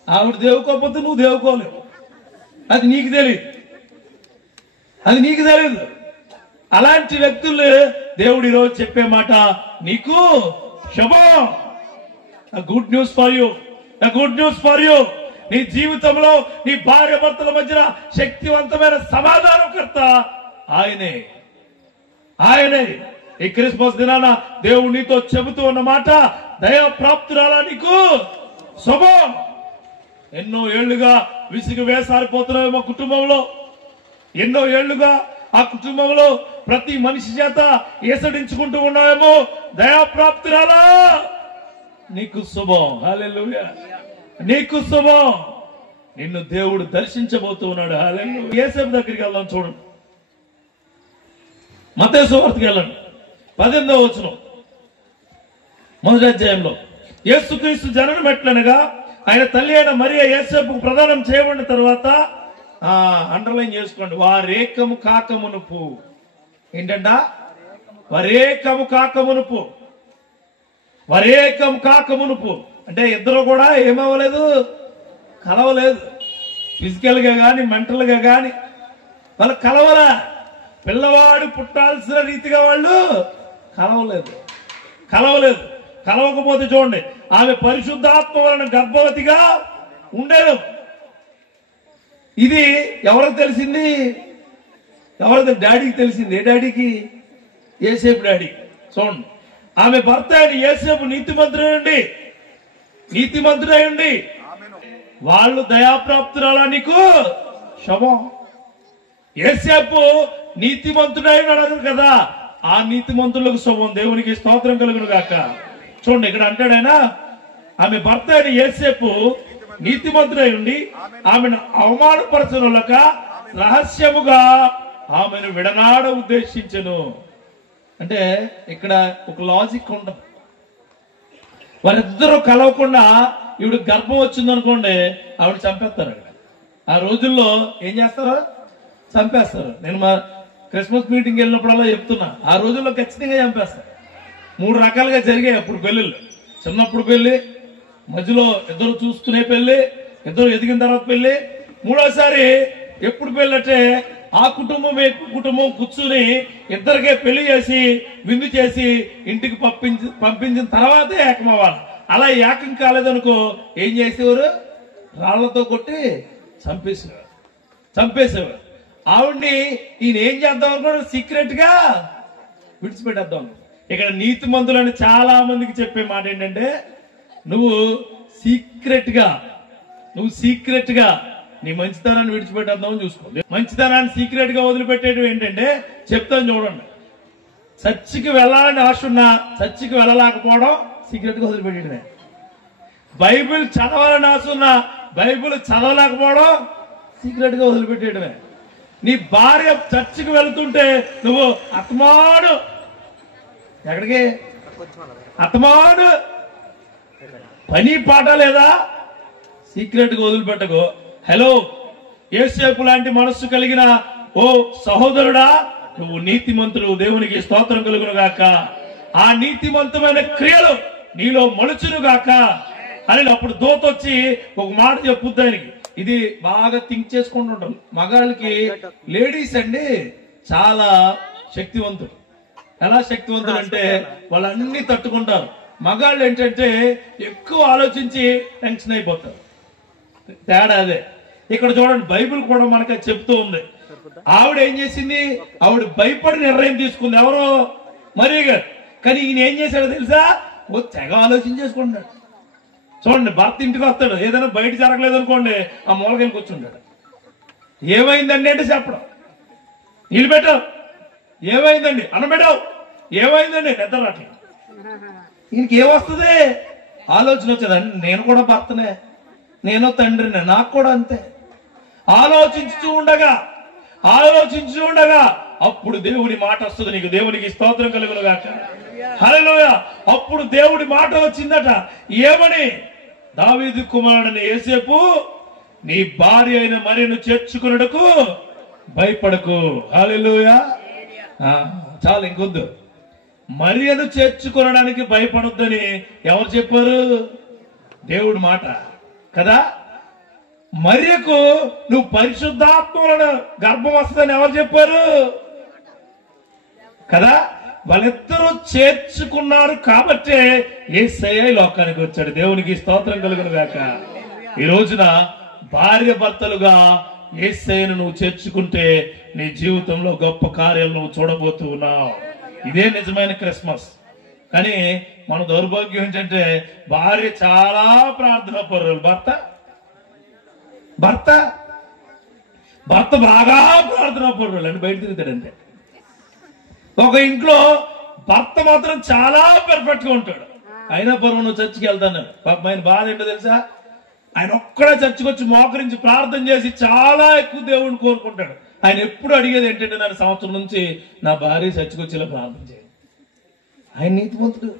ఆవిడ దేవుకోకపోతే నువ్వు దేవుకోలేవు. అది నీకు తెలియదు, అది నీకు తెలియదు. అలాంటి వ్యక్తులు దేవుడు ఈరోజు చెప్పే మాట, నీకు శుభం. Good news for you, good news for you. నీ జీవితంలో నీ భార్య భర్తల మధ్యన శక్తివంతమైన సమాధానకర్త ఆయనే. ఈ క్రిస్మస్ దినాన దేవుడు నీతో చెబుతూ ఉన్న మాట, దయాప్రాప్తురాలా నీకు శుభం. ఎన్నో ఏళ్లుగా విసిగి వేసారిపోతున్నామో కుటుంబంలో, ఎన్నో ఏళ్లుగా ఆ కుటుంబంలో ప్రతి మనిషి చేత ఏసడించుకుంటూ ఉన్నామేమో. దయాప్రాప్తురాలా నీకు శుభం. హల్లెలూయా, నీకు శుభం. నిన్ను దేవుడు దర్శించబోతూ ఉన్నాడు. హల్లెలూయా. యేసేపు దగ్గరికి వెళ్దాం చూడండి. మత్తయి సువార్తకి వెళ్ళండి, 18వ వచనం, మొదటి అధ్యాయంలో. యేసుక్రీస్తు జననం ఎట్లనగా ఆయన తల్లి అయిన మరియ యేసేపుకు ప్రదానం చేయబడిన తర్వాత, అండర్లైన్ చేసుకోండి, వారేకము కాకమునుపు. ఏంటంట? వరేకము కాకమునుపు. వరేకం కాకమునుపు అంటే ఇద్దరు కూడా ఏమవ్వలేదు, కలవలేదు. ఫిజికల్ గా గాని మెంటల్ గా గాని వాళ్ళు కలవరా. పిల్లవాడు పుట్టాల్సిన రీతిగా వాళ్ళు కలవలేదు. కలవకపోతే చూడండి, ఆమె పరిశుద్ధాత్మ వలన గర్భవతిగా ఉండేది. ఇది ఎవరికి తెలిసింది? డాడీకి తెలిసింది. ఏ డాడీకి? యేసేపు డాడీ. చూడండి, ఆమె భర్త అయిన యేసేపు నీతిమంతుడై ఉండి వాళ్ళు దయాప్రాప్తురాలా నీకు శుభం. యేసేపు నీతిమంతుడై ఉన్నాడు కదా, ఆ నీతిమంతులకు శుభం. దేవునికి స్తోత్రం కలుగును గాక. చూడండి, ఇక్కడ అంటాడైనా, ఆమె భర్త అయిన యేసేపు నీతిమంతుడై ఉండి ఆమెను అవమానపరచనులక రహస్యముగా ఆమెను విడనాడ ఉద్దేశించెను. అంటే ఇక్కడ ఒక లాజిక్ ఉండదు. వారిద్దరూ కలవకుండా ఈవిడ గర్భం వచ్చిందనుకోండి, ఆవిడ చంపేస్తారు. ఆ రోజుల్లో ఏం చేస్తారో చంపేస్తారు. నేను మా క్రిస్మస్ మీటింగ్ వెళ్ళినప్పుడల్లా చెప్తున్నా, ఆ రోజుల్లో ఖచ్చితంగా చంపేస్తారు. 3 రకాలుగా జరిగాయి అప్పుడు పెళ్లిళ్ళు. చిన్నప్పుడు పెళ్లి, మధ్యలో ఇద్దరు చూసుకునే పెళ్లి, ఇద్దరు ఎదిగిన తర్వాత పెళ్లి, మూడోసారి ఎప్పుడు పెళ్లి అంటే ఆ కుటుంబం కుటుంబం కూర్చుని ఇద్దరికే పెళ్లి చేసి విందు చేసి ఇంటికి పంపించిన తర్వాతే ఏకమవ్వాలి. అలా ఏకం కాలేదనుకో ఏం చేసేవారు? రాళ్లతో కొట్టి చంపేసేవారు. ఆవిడ్ని ఈయన ఏం చేద్దాం అనుకో, సీక్రెట్ గా విడిచిపెట్టేద్దాం. ఇక్కడ నీతిమంతులని చాలా మందికి చెప్పే మాట ఏంటంటే, నువ్వు సీక్రెట్ గా నీ మంచితనాన్ని విడిచిపెట్టేద్దామని చూసుకో. మంచితనాన్ని సీక్రెట్ గా వదిలిపెట్టేయడం ఏంటంటే, చెప్తాను చూడండి, చర్చికి వెళ్ళాలని ఆశ ఉన్నా చర్చికి వెళ్ళలేకపోవడం సీక్రెట్ గా వదిలిపెట్టేయడమే. బైబిల్ చదవాలని ఆశ ఉన్నా బైబిల్ చదవలేకపోవడం సీక్రెట్ గా వదిలిపెట్టేయడమే. నీ భార్య చర్చికి వెళ్తుంటే నువ్వు అతమాడు, ఎక్కడికి అతమాడు, పని పాట లేదా, సీక్రెట్ గా వదిలిపెట్టకు. హలో, యేసేపు లాంటి మనస్సు కలిగిన ఓ సహోదరుడా, నువ్వు నీతిమంతుడు. దేవునికి స్తోత్రం కలుగును గాక. ఆ నీతిమంతమైన క్రియలు నీలో మలుచును గాక అని అప్పుడు దూతొచ్చి ఒక మాట చెప్పుద్ది ఆయనకి. ఇది బాగా థింక్ చేసుకుంటుంటాం. మగాళ్ళకి లేడీస్ అండి చాలా శక్తివంతులు. ఎలా శక్తివంతులు అంటే వాళ్ళన్నీ తట్టుకుంటారు. మగాళ్ళు ఏంటంటే ఎక్కువ ఆలోచించి టెన్షన్ అయిపోతారు. తేడా అదే. ఇక్కడ చూడండి, బైబిల్ కూడా మనకి చెప్తూ ఉంది. ఆవిడ ఏం చేసింది? ఆవిడ భయపడి నిర్ణయం తీసుకుంది. ఎవరో మరియ గారు. కానీ ఈయన ఏం చేశాడో తెలుసా? ఓ తెగ ఆలోచించేసుకుంటున్నాడు. చూడండి, భర్త ఇంటికి వస్తాడు, ఏదైనా బయట జరగలేదు అనుకోండి, ఆ మూలకెళ్ళి కూర్చుంటాడు. ఏమైందండి అంటే చెప్పడం, నీళ్ళు పెట్టావు, ఏమైందండి అన్నం పెట్టావు, ఏమైందండి నిద్ర రావట్లేదు. ఈయనకి ఏమొస్తుంది? ఆలోచన వచ్చేదండి, నేను కూడా భర్తనే, నేను తండ్రినే, నాకు కూడా అంతే. ఆలోచించుతూ ఉండగా అప్పుడు దేవుడి మాట వస్తుంది నీకు. దేవునికి స్తోత్రం కలుగును గాక. హల్లెలూయా. అప్పుడు దేవుడి మాట వచ్చిందట. ఏమని? దావీదు కుమారుడైన యోసేపు, నీ భార్య అయిన మరియను చేర్చుకున్నటకు భయపడకు. హల్లెలూయా. చాలు, ఇంకొద్దు. మరియను చేర్చుకోవడానికి భయపడొద్దని ఎవరు చెప్పారు? దేవుడి మాట కదా. మరియకు నువ్వు పరిశుద్ధాత్మలను గర్భం వస్తుందని ఎవరు చెప్పారు కదా. వాళ్ళిద్దరూ చేర్చుకున్నారు కాబట్టే యేసయ్య లోకానికి వచ్చాడు. దేవునికి స్తోత్రం కలుగును గాక. ఈ రోజున భార్య భర్తలుగా యేసయ్యను నువ్వు చేర్చుకుంటే నీ జీవితంలో గొప్ప కార్యాలు నువ్వు చూడబోతూ ఉన్నావు. ఇదే నిజమైన క్రిస్మస్. కానీ మన దౌర్భాగ్యం ఏంటంటే భార్య చాలా ప్రార్థన పరులు, భర్త బాగా ప్రార్థన పరులు అని బయట తిరుగుతాడంతే. ఒక ఇంట్లో భర్త మాత్రం చాలా పర్ఫెక్ట్ గా ఉంటాడు, అయినా పరువు నువ్వు చర్చికి వెళ్తాను. పాపం ఆయన బాధ ఏంటో తెలుసా? ఆయన ఒక్కడే చర్చికి వచ్చి మోకరించి ప్రార్థన చేసి చాలా ఎక్కువ దేవుడిని కోరుకుంటాడు. ఆయన ఎప్పుడు అడిగేది ఏంటంటే, నేను సంవత్సరం నుంచి నా భార్య చర్చికి వచ్చేలా ప్రార్థన చేయాలి. ఆయన నీతిమంతుడు.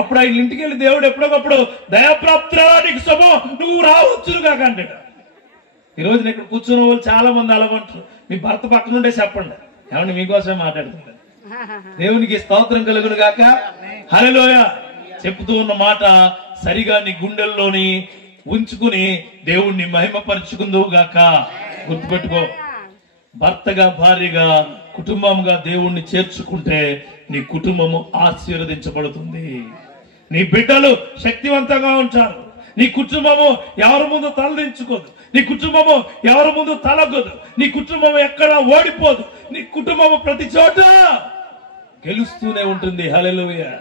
అప్పుడు ఆయన ఇంటికి వెళ్ళి దేవుడు ఎప్పుడొకప్పుడు దయాప్రాప్తురా నీకు శుభం, నువ్వు రావచ్చును కాక అంటాడు. ఈ రోజున ఇక్కడ కూర్చున్న వాళ్ళు చాలా మంది అలాగంటారు. మీ భర్త పక్కన ఉండే చెప్పండి, ఏమంటే మీకోసమే మాట్లాడుతున్నారు. దేవునికి స్తోత్రం కలుగును గాక. హల్లెలూయా. చెప్తూ ఉన్న మాట సరిగా నీ గుండెల్లోని ఉంచుకుని దేవుణ్ణి మహిమపరుచుకుందువు గాక. గుర్తుపెట్టుకో, భర్తగా భార్యగా కుటుంబంగా దేవుణ్ణి చేర్చుకుంటే నీ కుటుంబము ఆశీర్వదించబడుతుంది. నీ బిడ్డలు శక్తివంతంగా ఉంటారు. నీ కుటుంబము ఎవరి ముందు తలదించుకోదు. నీ కుటుంబము ఎవరి ముందు తలగదు. నీ కుటుంబం ఎక్కడా ఓడిపోదు. నీ కుటుంబము ప్రతి చోట గెలుస్తూనే ఉంటుంది. హల్లెలూయా.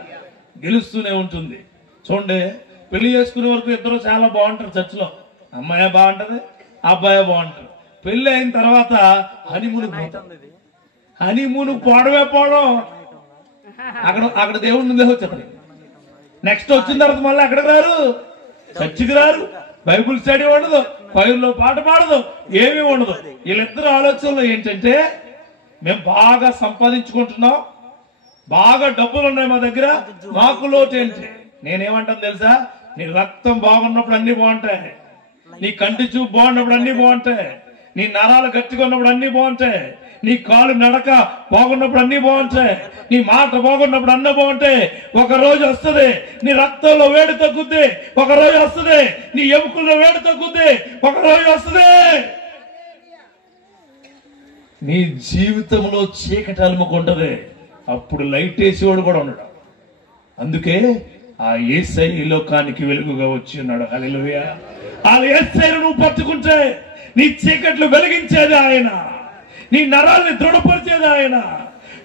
గెలుస్తూనే ఉంటుంది. చూడండి, పెళ్లి చేసుకునే వరకు ఇద్దరు చాలా బాగుంటారు. చర్చిలో అమ్మాయి బాగుంటది, అబ్బాయి బాగుంటారు. పెళ్లి అయిన తర్వాత హనీమూన్ పోవడమే పోవడం. అక్కడ దేవుడిని వచ్చేది. నెక్స్ట్ వచ్చిన తర్వాత మళ్ళీ అక్కడికి రారు, చర్చికి రారు, బైబుల్ స్టడీ ఉండదు, పైరులో పాట పాడదు, ఏమీ ఉండదు. వీళ్ళిద్దరు ఆలోచనలు ఏంటంటే, మేము బాగా సంపాదించుకుంటున్నాం, బాగా డబ్బులు ఉన్నాయి మా దగ్గర, మాకు లోటు ఏంటి? నేనేమంటాను తెలుసా? నీ రక్తం బాగున్నప్పుడు అన్ని బాగుంటాయి, నీ కంటి చూపు బాగున్నప్పుడు అన్ని బాగుంటాయి, నీ నరాలు గట్టిగా ఉన్నప్పుడు అన్ని బాగుంటాయి, నీ కాలు నడక బాగున్నప్పుడు అన్ని బాగుంటాయి, నీ మాట బాగున్నప్పుడు అన్నీ బాగుంటాయి. ఒక రోజు వస్తుంది నీ రక్తంలో వేడి తగ్గుద్ది, ఒక రోజు వస్తుంది నీ ఎముకల్లో వేడి తగ్గుద్ది, ఒక రోజు వస్తుంది నీ జీవితంలో చీకటి అలుముకుంటది. అప్పుడు లైట్ వేసేవాడు కూడా ఉన్నాడు. అందుకే ఆ యేసయ్య ఈ లోకానికి వెలుగుగా వచ్చి ఉన్నాడు. హల్లెలూయా. ఆ యేసయ్యను నువ్వు పట్టుకుంటే నీ చీకట్లు వెలిగించేది ఆయన, నీ నరాల్ని దృఢపరిచేది ఆయన,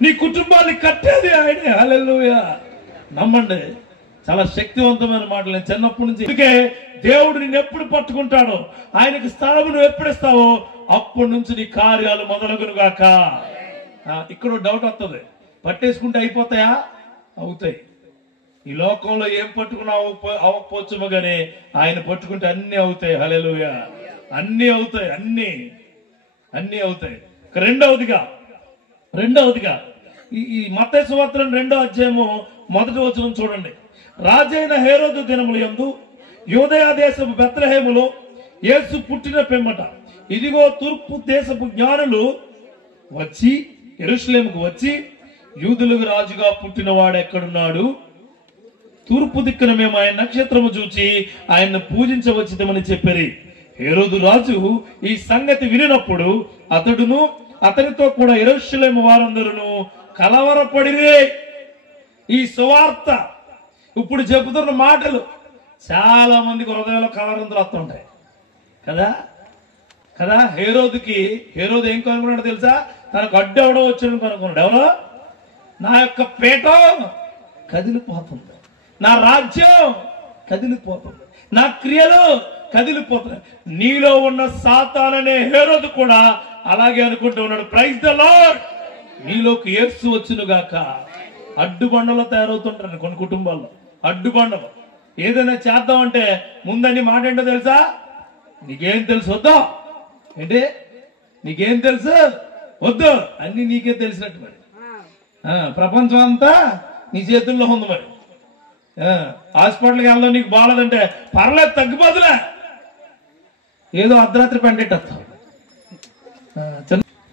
నీ కుటుంబాన్ని కట్టేది ఆయనే. హల్లెలూయా. నమ్మండి, చాలా శక్తివంతమైన మాటలు. నేను చిన్నప్పటి నుంచి అందుకే దేవుడు నిన్ను ఎప్పుడు పట్టుకుంటాడో, ఆయనకి స్థలం నువ్వు ఎప్పుడు ఇస్తావో అప్పటి నుంచి నీ కార్యాలు మొదలగును గాక. ఇక్కడ డౌట్ వస్తుంది, పట్టేసుకుంటే అయిపోతాయా? అవుతాయి. ఈ లోకంలో ఏం పట్టుకున్నా అవ్వకపోవచ్చుమో గానీ ఆయన పట్టుకుంటే అన్ని అవుతాయి. హల్లెలూయా. అన్ని అవుతాయి, అన్ని అవుతాయి. రెండవదిగా ఈ మత్తయి సువార్త 2వ అధ్యాయము 1వ వచనం చూడండి. రాజైన హేరోదు దినముల యందు యూదయ దేశపు బెత్లెహేములో యేసు పుట్టిన పిమ్మట ఇదిగో తూర్పు దేశపు జ్ఞానులు వచ్చి యెరూషలేముకు వచ్చి, యూదులకు రాజుగా పుట్టిన వాడు ఎక్కడున్నాడు? తూర్పు దిక్కున మేము ఆయన నక్షత్రము చూచి ఆయన్ను పూజించవచ్చితమని చెప్పారు. హేరోదు రాజు ఈ సంగతి వినినప్పుడు అతడును అతనితో కూడా యెరూషలేము వారందరూ కలవరపడిరే. ఈ సువార్త ఇప్పుడు చెబుతున్న మాటలు చాలా మందికి హృదయంలో కలవరంతులు వస్తుంటాయి కదా. హేరోదు ఏం కనుక్కున్నాడు తెలుసా? తనకు అడ్డు ఎవడో వచ్చాడు కనుక్కున్నాడు. ఎవరో? నా యొక్క పీఠం కదిలిపోతుంది, నా రాజ్యం కదిలిపోతుంది, నా క్రియలు కదిలిపోతున్నాయి. నీలో ఉన్న సాతాననే హేరోదు కూడా అలాగే అనుకుంటూ ఉన్నాడు. Praise the Lord. నీలోకి యేసు వచ్చునుగాక. అడ్డుబండలో తయారవుతుంటారు కొన్ని కుటుంబాల్లో. అడ్డుబండలు ఏదైనా చేద్దామంటే ముందని మాట ఏంటో తెలుసా? నీకేం తెలుసు వద్దు, ఏంటి నీకేం తెలుసు వద్దు, అన్ని నీకే తెలిసినట్టు. మరి ప్రపంచం అంతా నీ చేతుల్లో ఉంది. మరి హాస్పిటల్కి వెళ్దాం, నీకు బాగాలేదంటే పర్లేదు తగ్గిపోతులే, ఏదో అర్ధరాత్రి పెండెట్టేస్తాం.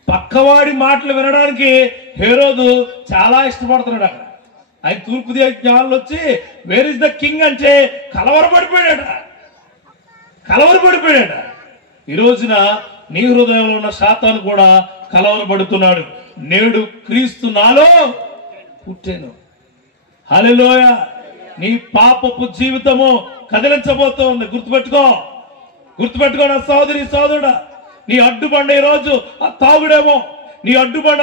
పక్కవాడి మాటలు వినడానికి హేరోదు చాలా ఇష్టపడుతున్నాడు. అక్కడ ఆయన తూర్పు జ్ఞానులు వచ్చి వేర్ ఇస్ ద కింగ్ అంటే కలవరపడిపోయాడ. ఈ రోజున నీ హృదయంలో ఉన్న సాతాను కూడా కలవరపడుతున్నాడు. నేడు క్రీస్తు నాలో పుట్టెను. హల్లెలూయా. నీ పాపపు జీవితము కదిలించబోతోంది. గుర్తుపెట్టుకో నా సోదరి సోదరుడా. నీ అడ్డుబండ ఈ రోజు ఆ తాగుడేమో, నీ అడ్డుబండ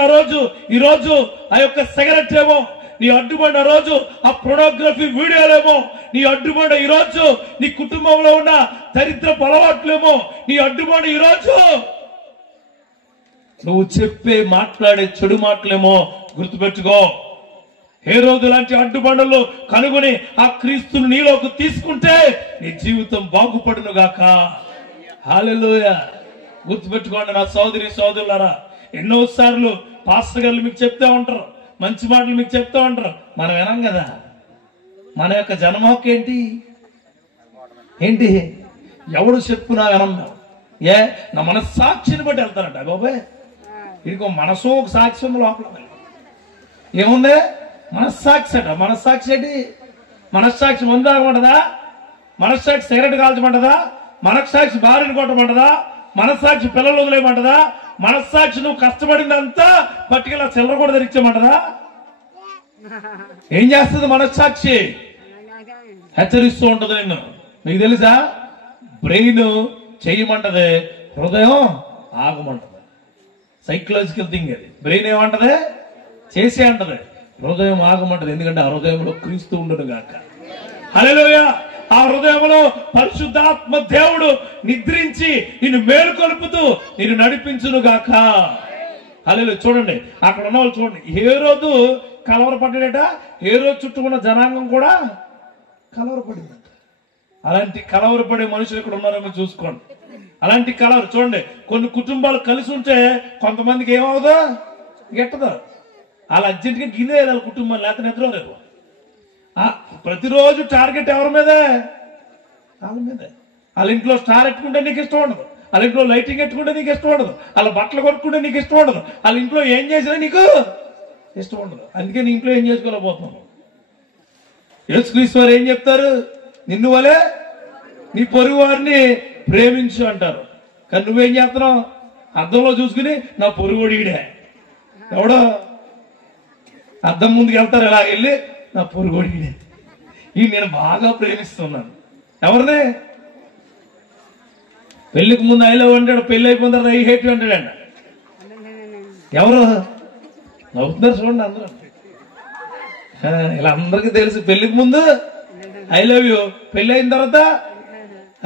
ఈ రోజు ఆ యొక్క సిగరెట్ ఏమో, నీ అడ్డుబండ రోజు ఆ పొర్నోగ్రఫీ వీడియోలేమో, నీ అడ్డుబండ ఈ రోజు నీ కుటుంబంలో ఉన్న దరిద్రపు అలవాట్లేమో, నీ అడ్డుబండ ఈ రోజు నువ్వు మాట్లాడే చెడు మాటలేమో. గుర్తుపెట్టుకో. హేరోదు లాంటి అడ్డుబండలు కనుగొని ఆ క్రీస్తును నీలోకి తీసుకుంటే నీ జీవితం బాగుపడును గాక. హల్లెలూయా. గుర్తుపెట్టుకోండి నా సోదరి సోదరులారా. ఎన్నోసార్లు పాస్టర్ గారు మీకు చెప్తా ఉంటారు, మంచి మాటలు మీకు చెప్తా ఉంటారు, మనం వినం కదా. మన యొక్క జన్మహక్కు ఏంటి ఎవడు చెప్పునా వినం. నా మనస్సాక్షిని బట్టి వెళ్తారంట. బాబాయ్ ఇంకో మనసు ఒక సాక్ష్యం లోపల ఏముంది? మనస్సాక్షి అట. మనస్సాక్షి ఏంటి? మనస్సాక్షి ముందు తాగమంటదా? మనస్సాక్షి సిగరెట్ కాల్చమంటదా? మనస్సాక్షి భార్యను కొట్టమంటదా? మనస్సాక్షి పిల్లలు వదిలేయమంటదా? మనస్సాక్షి నువ్వు కష్టపడిందంతా పట్టుకెళ్ళి చిల్లర కూడా ధరించమంటదా? ఏం చేస్తుంది మనస్సాక్షి? హెచ్చరిస్తూ ఉంటది నిన్ను. మీకు తెలుసా? బ్రెయిన్ చెయ్యమంటది, హృదయం ఆగమంటది. సైకలాజికల్ థింగ్ అది. బ్రెయిన్ ఏమంటది? చేసే అంటది, హృదయం ఆగమంటది. ఎందుకంటే ఆ హృదయంలో క్రీస్తు ఉండును గాక. హల్లెలూయా. ఆ హృదయంలో పరిశుద్ధాత్మ దేవుడు నిద్రించి నిన్ను మేలుకొలుపుతూ నిన్ను నడిపించును గాక. హల్లెలూయా. చూడండి అక్కడ ఉన్న వాళ్ళు చూడండి. హేరోదు కలవరపడ్డాడట. హేరోదు చుట్టూ ఉన్న జనాంగం కూడా కలవరపడిందంట. అలాంటి కలవరపడే మనుషులు ఇక్కడ ఉన్నారేమో చూసుకోండి. అలాంటి చూడండి, కొన్ని కుటుంబాలు కలిసి ఉంటే కొంతమందికి ఏమవుదో గెట్టదు. వాళ్ళు అర్జెంట్గా గిన్నె వాళ్ళ కుటుంబం, లేకపోతే నిద్రలేదు. ప్రతిరోజు టార్గెట్ ఎవరి మీదే? వాళ్ళ మీదే. వాళ్ళ ఇంట్లో స్టార్ ఎట్టుకుంటే నీకు ఇష్టం ఉండదు, వాళ్ళ ఇంట్లో లైటింగ్ ఎట్టుకుంటే నీకు ఇష్టం ఉండదు, వాళ్ళ బట్టలు కొట్టుకుంటే నీకు ఇష్టం ఉండదు, వాళ్ళ ఇంట్లో ఏం చేసినా నీకు ఇష్టం ఉండదు. అందుకే నీ ఇంట్లో ఏం చేసుకోలేకపోతున్నావు. యేసుక్రీస్తు వారు ఏం చెప్తారు? నిన్ను వలే నీ పొరుగు వారిని ప్రేమించు అంటారు. కానీ నువ్వేం చేస్తున్నావు? అద్దంలో చూసుకుని నా పొరుగుడు ఈడే, ఎవడో అద్దం ముందుకు వెళ్తారు, ఇలా వెళ్ళి నా పొరుగుడు ఈడే, ఈ నేను బాగా ప్రేమిస్తున్నాను. ఎవరినే? పెళ్లికి ముందు ఐ లవ్ అంటాడు, పెళ్లి అయిపోయిన తర్వాత ఐ హేట్ అంటాడంట. ఎవరు నవ్వుతున్నారు చూడండి అందరూ. ఇలా అందరికీ తెలుసు. పెళ్లికి ముందు ఐ లవ్ యూ, పెళ్లి అయిన తర్వాత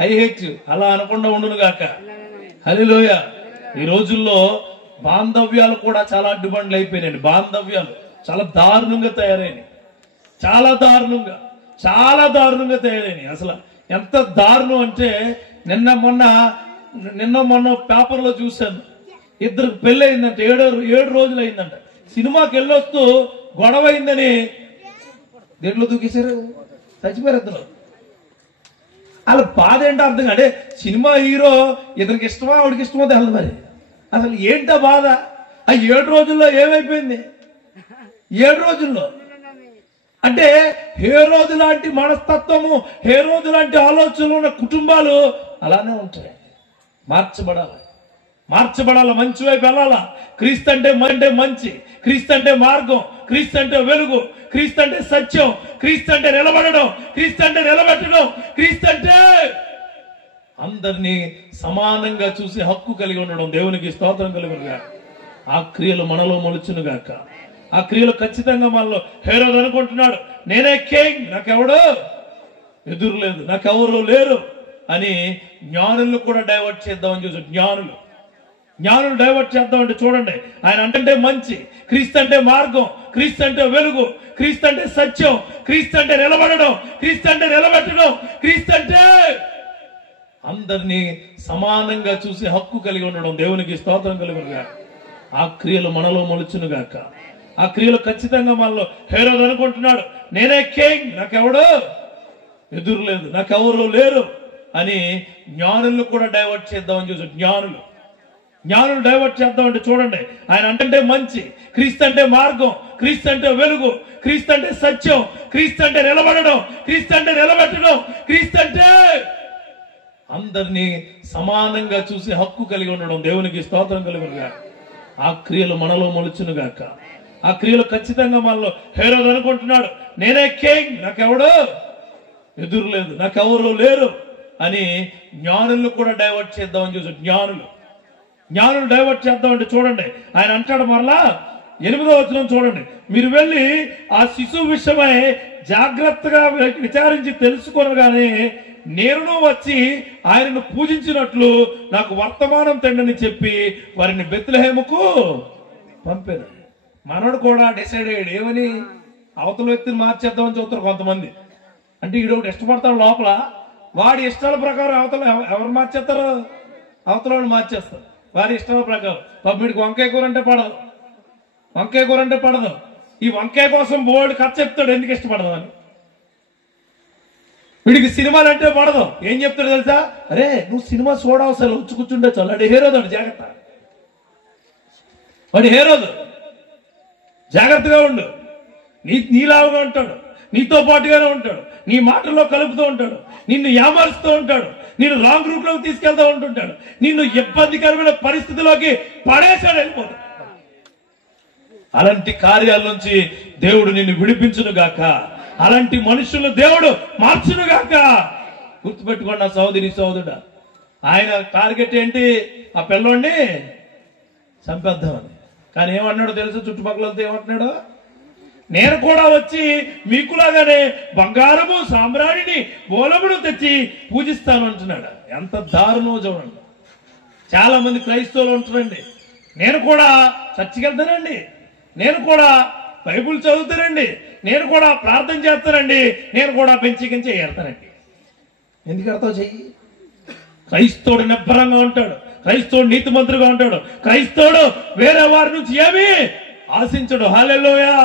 ఐ హేట్ యు. అలా అనకుండా ఉండును గాక. హల్లెలూయా. ఈ రోజుల్లో బాంధవ్యాలు కూడా చాలా అడ్డుబండ్లు అయిపోయినాయి. బాంధవ్యాలు చాలా దారుణంగా తయారైనాయి. చాలా దారుణంగా తయారైనాయి. అసలు ఎంత దారుణం అంటే నిన్న మొన్న పేపర్లో చూశాను. ఇద్దరికి పెళ్లి అయిందంట. 7 రోజులు అయిందంట. సినిమాకి వెళ్ళొస్తూ గొడవ అయిందని దేంట్లో దూకేశారు, చచ్చిపోయారు ఇద్దరు. అలా బాధ ఏంటో అర్థం కాదు. సినిమా హీరో ఇతనికి ఇష్టమా ఆవిడకి ఇష్టమో తెలియదు. మరి అసలు ఏంటో బాధ? ఆ 7 రోజుల్లో ఏమైపోయింది? 7 రోజుల్లో అంటే హేరోదు లాంటి మనస్తత్వము, హేరోదు లాంటి ఆలోచనలు ఉన్న కుటుంబాలు అలానే ఉంటాయి. మార్చబడాలి, మంచి వైపు వెళ్ళాలా. క్రీస్తు అంటే మంచి, క్రీస్తు అంటే మార్గం, క్రీస్తు అంటే వెలుగు, క్రీస్తు అంటే సత్యం, క్రీస్తు అంటే నిలబడడం, క్రీస్తు అంటే నిలబెట్టడం, క్రీస్తు అంటే అందరినీ సమానంగా చూసి హక్కు కలిగి ఉండడం. దేవునికి స్తోత్రం కలుగునుగా. ఆ క్రియలు మనలో మొలుచును గాక. ఆ క్రియలు ఖచ్చితంగా మనలో. హేరోదు అనుకుంటున్నాడు నేనే కింగ్, నాకెవడు ఎదురు లేదు, నాకెవరు లేరు అని జ్ఞానులను కూడా డైవర్ట్ చేద్దామని చూసి జ్ఞానులు డైవర్ట్ చేద్దామంటే చూడండి, ఆయన అంటే మంచి, క్రీస్తు అంటే మార్గం, క్రీస్తు అంటే వెలుగు, క్రీస్తు అంటే సత్యం, క్రీస్తు అంటే నిలబడడం, క్రీస్తు అంటే నిలబెట్టడం, క్రీస్తు అంటే అందరినీ సమానంగా చూసి హక్కు కలిగి ఉండడం. దేవునికి స్తోత్రం కలుగునుగా. ఆ క్రియలు మనలో మొలుచును గాక. ఆ క్రియలు ఖచ్చితంగా మనలో. హేరోదు అనుకుంటున్నాడు, నేనే కింగ్, నాకెవడు ఎదురు లేదు, నాకెవరు లేరు అని జ్ఞానులను కూడా డైవర్ట్ చేద్దామని చూసి జ్ఞానులు డైవర్ట్ చేద్దామంటే చూడండి, ఆయన అంటే మంచి, క్రీస్తు అంటే మార్గం, క్రీస్తు అంటే వెలుగు, క్రీస్తు అంటే సత్యం, క్రీస్తు అంటే నిలబడడం, క్రీస్తు అంటే నిలబెట్టడం, క్రీస్తు అంటే అందరినీ సమానంగా చూసి హక్కు కలిగి ఉండడం. దేవునికి స్తోత్రం కలుగునుగా. ఆ క్రియలు మనలో మొలుచును గాక. ఆ క్రియలు ఖచ్చితంగా మనలో. హేరోదు అనుకుంటున్నాడు, నేనే కింగ్, నాకెవడు ఎదురు లేదు, నాకెవరు లేరు అని జ్ఞానులను కూడా డైవర్ట్ చేద్దామని చూసి జ్ఞానులు డైవర్ట్ చేద్దామంటే చూడండి, ఆయన అంటాడు మరలా 8వ వచనం చూడండి, మీరు వెళ్ళి ఆ శిశువు విషయమై జాగ్రత్తగా విచారించి తెలుసుకొనగానే నేను వచ్చి ఆయనను పూజించినట్లు నాకు వర్తమానం తండ్రిని చెప్పి వారిని బెత్లెహేముకు పంపాను. మనోడు కూడా డిసైడ్ అయ్యాడు, ఏమని అవతల వ్యక్తిని మార్చేద్దామని చూస్తారు కొంతమంది. అంటే ఈడు ఒకటి ఇష్టపడతాడు లోపల, వాడి ఇష్టాల ప్రకారం అవతల ఎవరు మార్చేస్తారు, అవతల వాడు మార్చేస్తారు వారి ఇష్టాల ప్రకారం. వీడికి వంకాయ కూర అంటే పడదు, ఈ వంకాయ కోసం బోర్డు కథ చెప్తాడు ఎందుకు ఇష్టపడదు అని. వీడికి సినిమాలు అంటే పడదు, ఏం చెప్తాడు తెలుసా, అరే నువ్వు సినిమా చూడవసలు వచ్చి కూర్చుంటే చాలు. వాడి హేరోదు, జాగ్రత్త, వాడి హేరోదు, జాగ్రత్తగా ఉండు. నీలావుగా ఉంటాడు, నీతో పాటుగానే ఉంటాడు, నీ మాటల్లో కలుపుతూ ఉంటాడు, నిన్ను యామరుస్తూ ఉంటాడు, నిన్ను రాంగ్ రూట్ లోకి తీసుకెళ్తూ ఉంటుంటాడు, నిన్ను ఇబ్బందికరమైన పరిస్థితిలోకి పడేశాడు, వెళ్ళిపోతాడు. అలాంటి కార్యాల నుంచి దేవుడు నిన్ను విడిపించును గాక. అలాంటి మనుషులు దేవుడు మార్చును గాక. గుర్తుపెట్టుకోండి నా సోదరి సోదరుడా, ఆయన టార్గెట్ ఏంటి, ఆ పిల్లోడిని చంపేద్దామని. కానీ ఏమన్నాడు తెలుసు, చుట్టుపక్కలతో ఏమంటున్నాడు, నేను కూడా వచ్చి మీకులాగానే బంగారము సామ్రాణిని మూలమును తెచ్చి పూజిస్తాను అంటున్నాడు. ఎంత దారుణమో చూడండి. చాలా మంది క్రైస్తవులు ఉంటున్నారండి, నేను కూడా చర్చికి వెళ్తానండి, నేను కూడా బైబుల్ చదువుతానండి, నేను కూడా ప్రార్థన చేస్తానండి, నేను కూడా పెంచికించి ఏడతానండి. ఎందుకు ఎడతావు చెయ్యి. క్రైస్తవుడు నిబ్బరంగా ఉంటాడు, క్రైస్తవుడు నీతిమంతుడుగా ఉంటాడు, క్రైస్తవుడు వేరే వారి నుంచి ఏమీ ఆశించడు. హల్లెలూయా.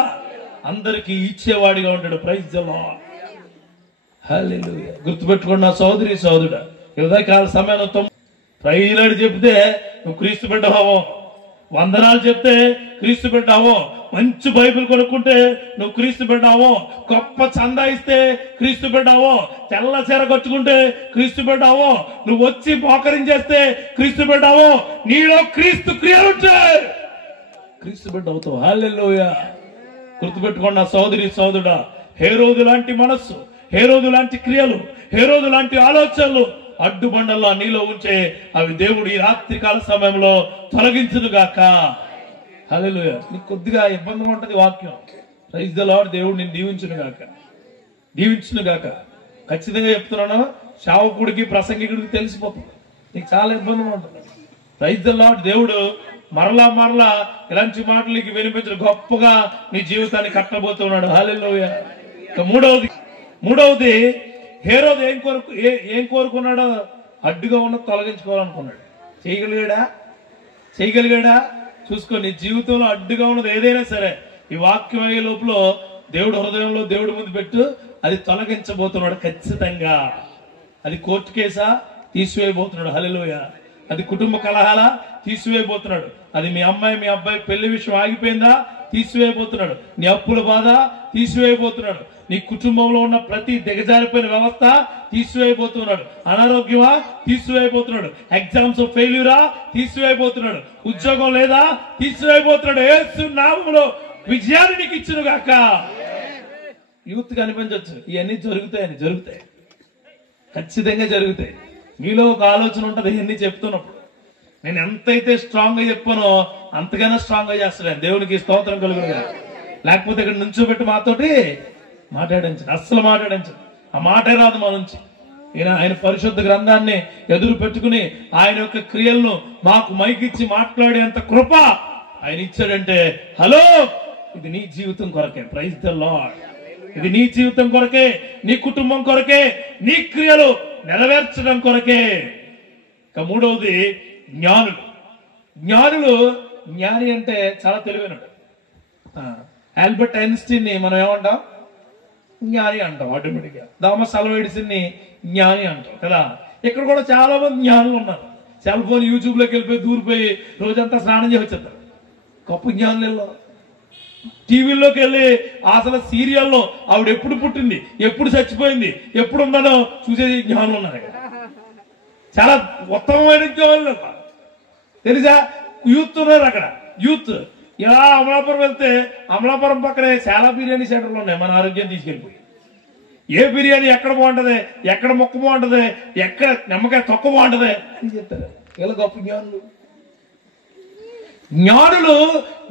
అందరికీ ఇచ్చేవాడిగా ఉంటాడు. Praise the Lord. హల్లెలూయా. గుర్తుపెట్టుకోండి నా సోదరి సోదరుడా, ఉదయకాల సమయంలో ప్రైలాడు చెప్తే నువ్వు క్రీస్తు బిడ్డవో, వందనాలు చెప్తే క్రీస్తు బిడ్డవో, మంచి బైబిల్ కొనుక్కుంటే నువ్వు క్రీస్తు బిడ్డవో, గొప్ప చందా ఇస్తే క్రీస్తు బిడ్డవో, తెల్ల చీర కట్టుకుంటే క్రీస్తు బిడ్డవో, నువ్వు వచ్చి మోకరించేస్తే క్రీస్తు బిడ్డవో, నీలో క్రీస్తు క్రియలుంటే క్రీస్తు బిడ్డ అవుతావు. హల్లెలూయా. గుర్తుపెట్టుకోండి నా సోదరి సోదరుడా, హేరోదు లాంటి మనస్సు, హేరోదు లాంటి క్రియలు, హేరోదు లాంటి ఆలోచనలు అడ్డుబండల్లో నీలో ఉంచే అవి దేవుడు ఈ రాత్రికాల సమయంలో తొలగించును గాక. హల్లెలూయా. నీకు కొద్దిగా ఇబ్బందిగా ఉంటది వాక్యం. Praise the lord. దేవుడు నేను దీవించును గాక. ఖచ్చితంగా చెప్తున్నాను, శావకుడికి ప్రసంగికుడికి తెలిసిపోతుంది, నీకు చాలా ఇబ్బందిగా ఉంటుంది. Praise the lord. దేవుడు మరలా ఇలాంటి మాటలకి వినిపించిన గొప్పగా నీ జీవితాన్ని కట్టబోతున్నాడు. హల్లెలూయా. ఇక మూడవది హేరోదు ఏం కోరుకున్నాడో, అడ్డుగా ఉన్న తొలగించుకోవాలనుకున్నాడు. చేయగలిగాడా చూసుకో. నీ జీవితంలో అడ్డుగా ఉన్నది ఏదైనా సరే ఈ వాక్యం అయ్యే లోపల దేవుడు హృదయంలో దేవుడి ముందు పెట్టు, అది తొలగించబోతున్నాడు ఖచ్చితంగా. అది కోర్టు కేసా, తీసివేయబోతున్నాడు. హల్లెలూయా. అది కుటుంబ కలహాలా, తీసివేయబోతున్నాడు. అది మీ అమ్మాయి మీ అబ్బాయి పెళ్లి విషయం ఆగిపోయిందా, తీసివేయబోతున్నాడు. నీ అప్పుల బాధ తీసివేయబోతున్నాడు. నీ కుటుంబంలో ఉన్న ప్రతి దిగజారిపోయిన వ్యవస్థ తీసివేయబోతున్నాడు. అనారోగ్యమా, తీసివేయబోతున్నాడు. ఎగ్జామ్స్ ఫెయిల్యూరా, తీసివేయబోతున్నాడు. ఉద్యోగం లేదా, తీసివేయబోతున్నాడు. యేసు నామములో విజయాన్ని నీకు ఇచ్చును గాక. యూత్ కనిపించవచ్చు, ఇవన్నీ జరుగుతాయి, ఖచ్చితంగా జరుగుతాయి. మీలో ఒక ఆలోచన ఉంటుంది ఇవన్నీ చెప్తున్నప్పుడు, నేను ఎంతైతే స్ట్రాంగ్ గా చెప్పానో అంతగానో స్ట్రాంగ్ గా చేస్తాను. దేవునికి స్తోత్రం కలుగును. లేకపోతే ఇక్కడ నుంచోబెట్టి మాతోటి మాట్లాడించండి, అస్సలు మాట్లాడించండి. ఆ మాటే రాదు మన నుంచి. ఆయన పరిశుద్ధ గ్రంథాన్ని ఎదురు పెట్టుకుని ఆయన యొక్క క్రియలను మాకు మైకిచ్చి మాట్లాడేంత కృప ఆయన ఇచ్చాడంటే, హలో, ఇది నీ జీవితం కొరకే. Praise the lord. ఇది నీ జీవితం కొరకే, నీ కుటుంబం కొరకే, నీ క్రియలు నెరవేర్చడం కొరకే. ఇక మూడవది జ్ఞానులు. జ్ఞాని అంటే చాలా తెలివైనడు. ఆల్బర్ట్ ఐన్స్టీన్ ని మనం ఏమంటాం? జ్ఞాని అంటాం ఆటోమేటిక్ గా. థామస్ ఆల్వా ఎడిసన్ ని జ్ఞాని అంటాం కదా. ఇక్కడ కూడా చాలా మంది జ్ఞానులు ఉన్నారు. సెల్ ఫోన్ యూట్యూబ్ లోకి వెళ్ళిపోయి దూరిపోయి రోజంతా స్నానం చేసి వచ్చేస్తారు. గొప్ప జ్ఞానులు. టీవీలోకి వెళ్ళి అసలు సీరియల్లో ఆవిడ ఎప్పుడు పుట్టింది, ఎప్పుడు చచ్చిపోయింది, ఎప్పుడు ఉన్నదో చూసేది జ్ఞానులు ఉన్నారు. చాలా ఉత్తమమైన జ్ఞానులు తెలుసా. యూత్ ఉన్నారు అక్కడ. యూత్ ఇలా అమలాపురం వెళ్తే అమలాపురం పక్కనే చాలా బిర్యానీ సెంటర్లు ఉన్నాయి. మన ఆరోగ్యం తీసుకెళ్ళిపోయి ఏ బిర్యానీ ఎక్కడ బాగుంటది, ఎక్కడ మొక్క బాగుంటది, ఎక్కడ నిమ్మకాయ తొక్క బాగుంటది అని చెప్తారు. ఇలా గొప్ప జ్ఞానులు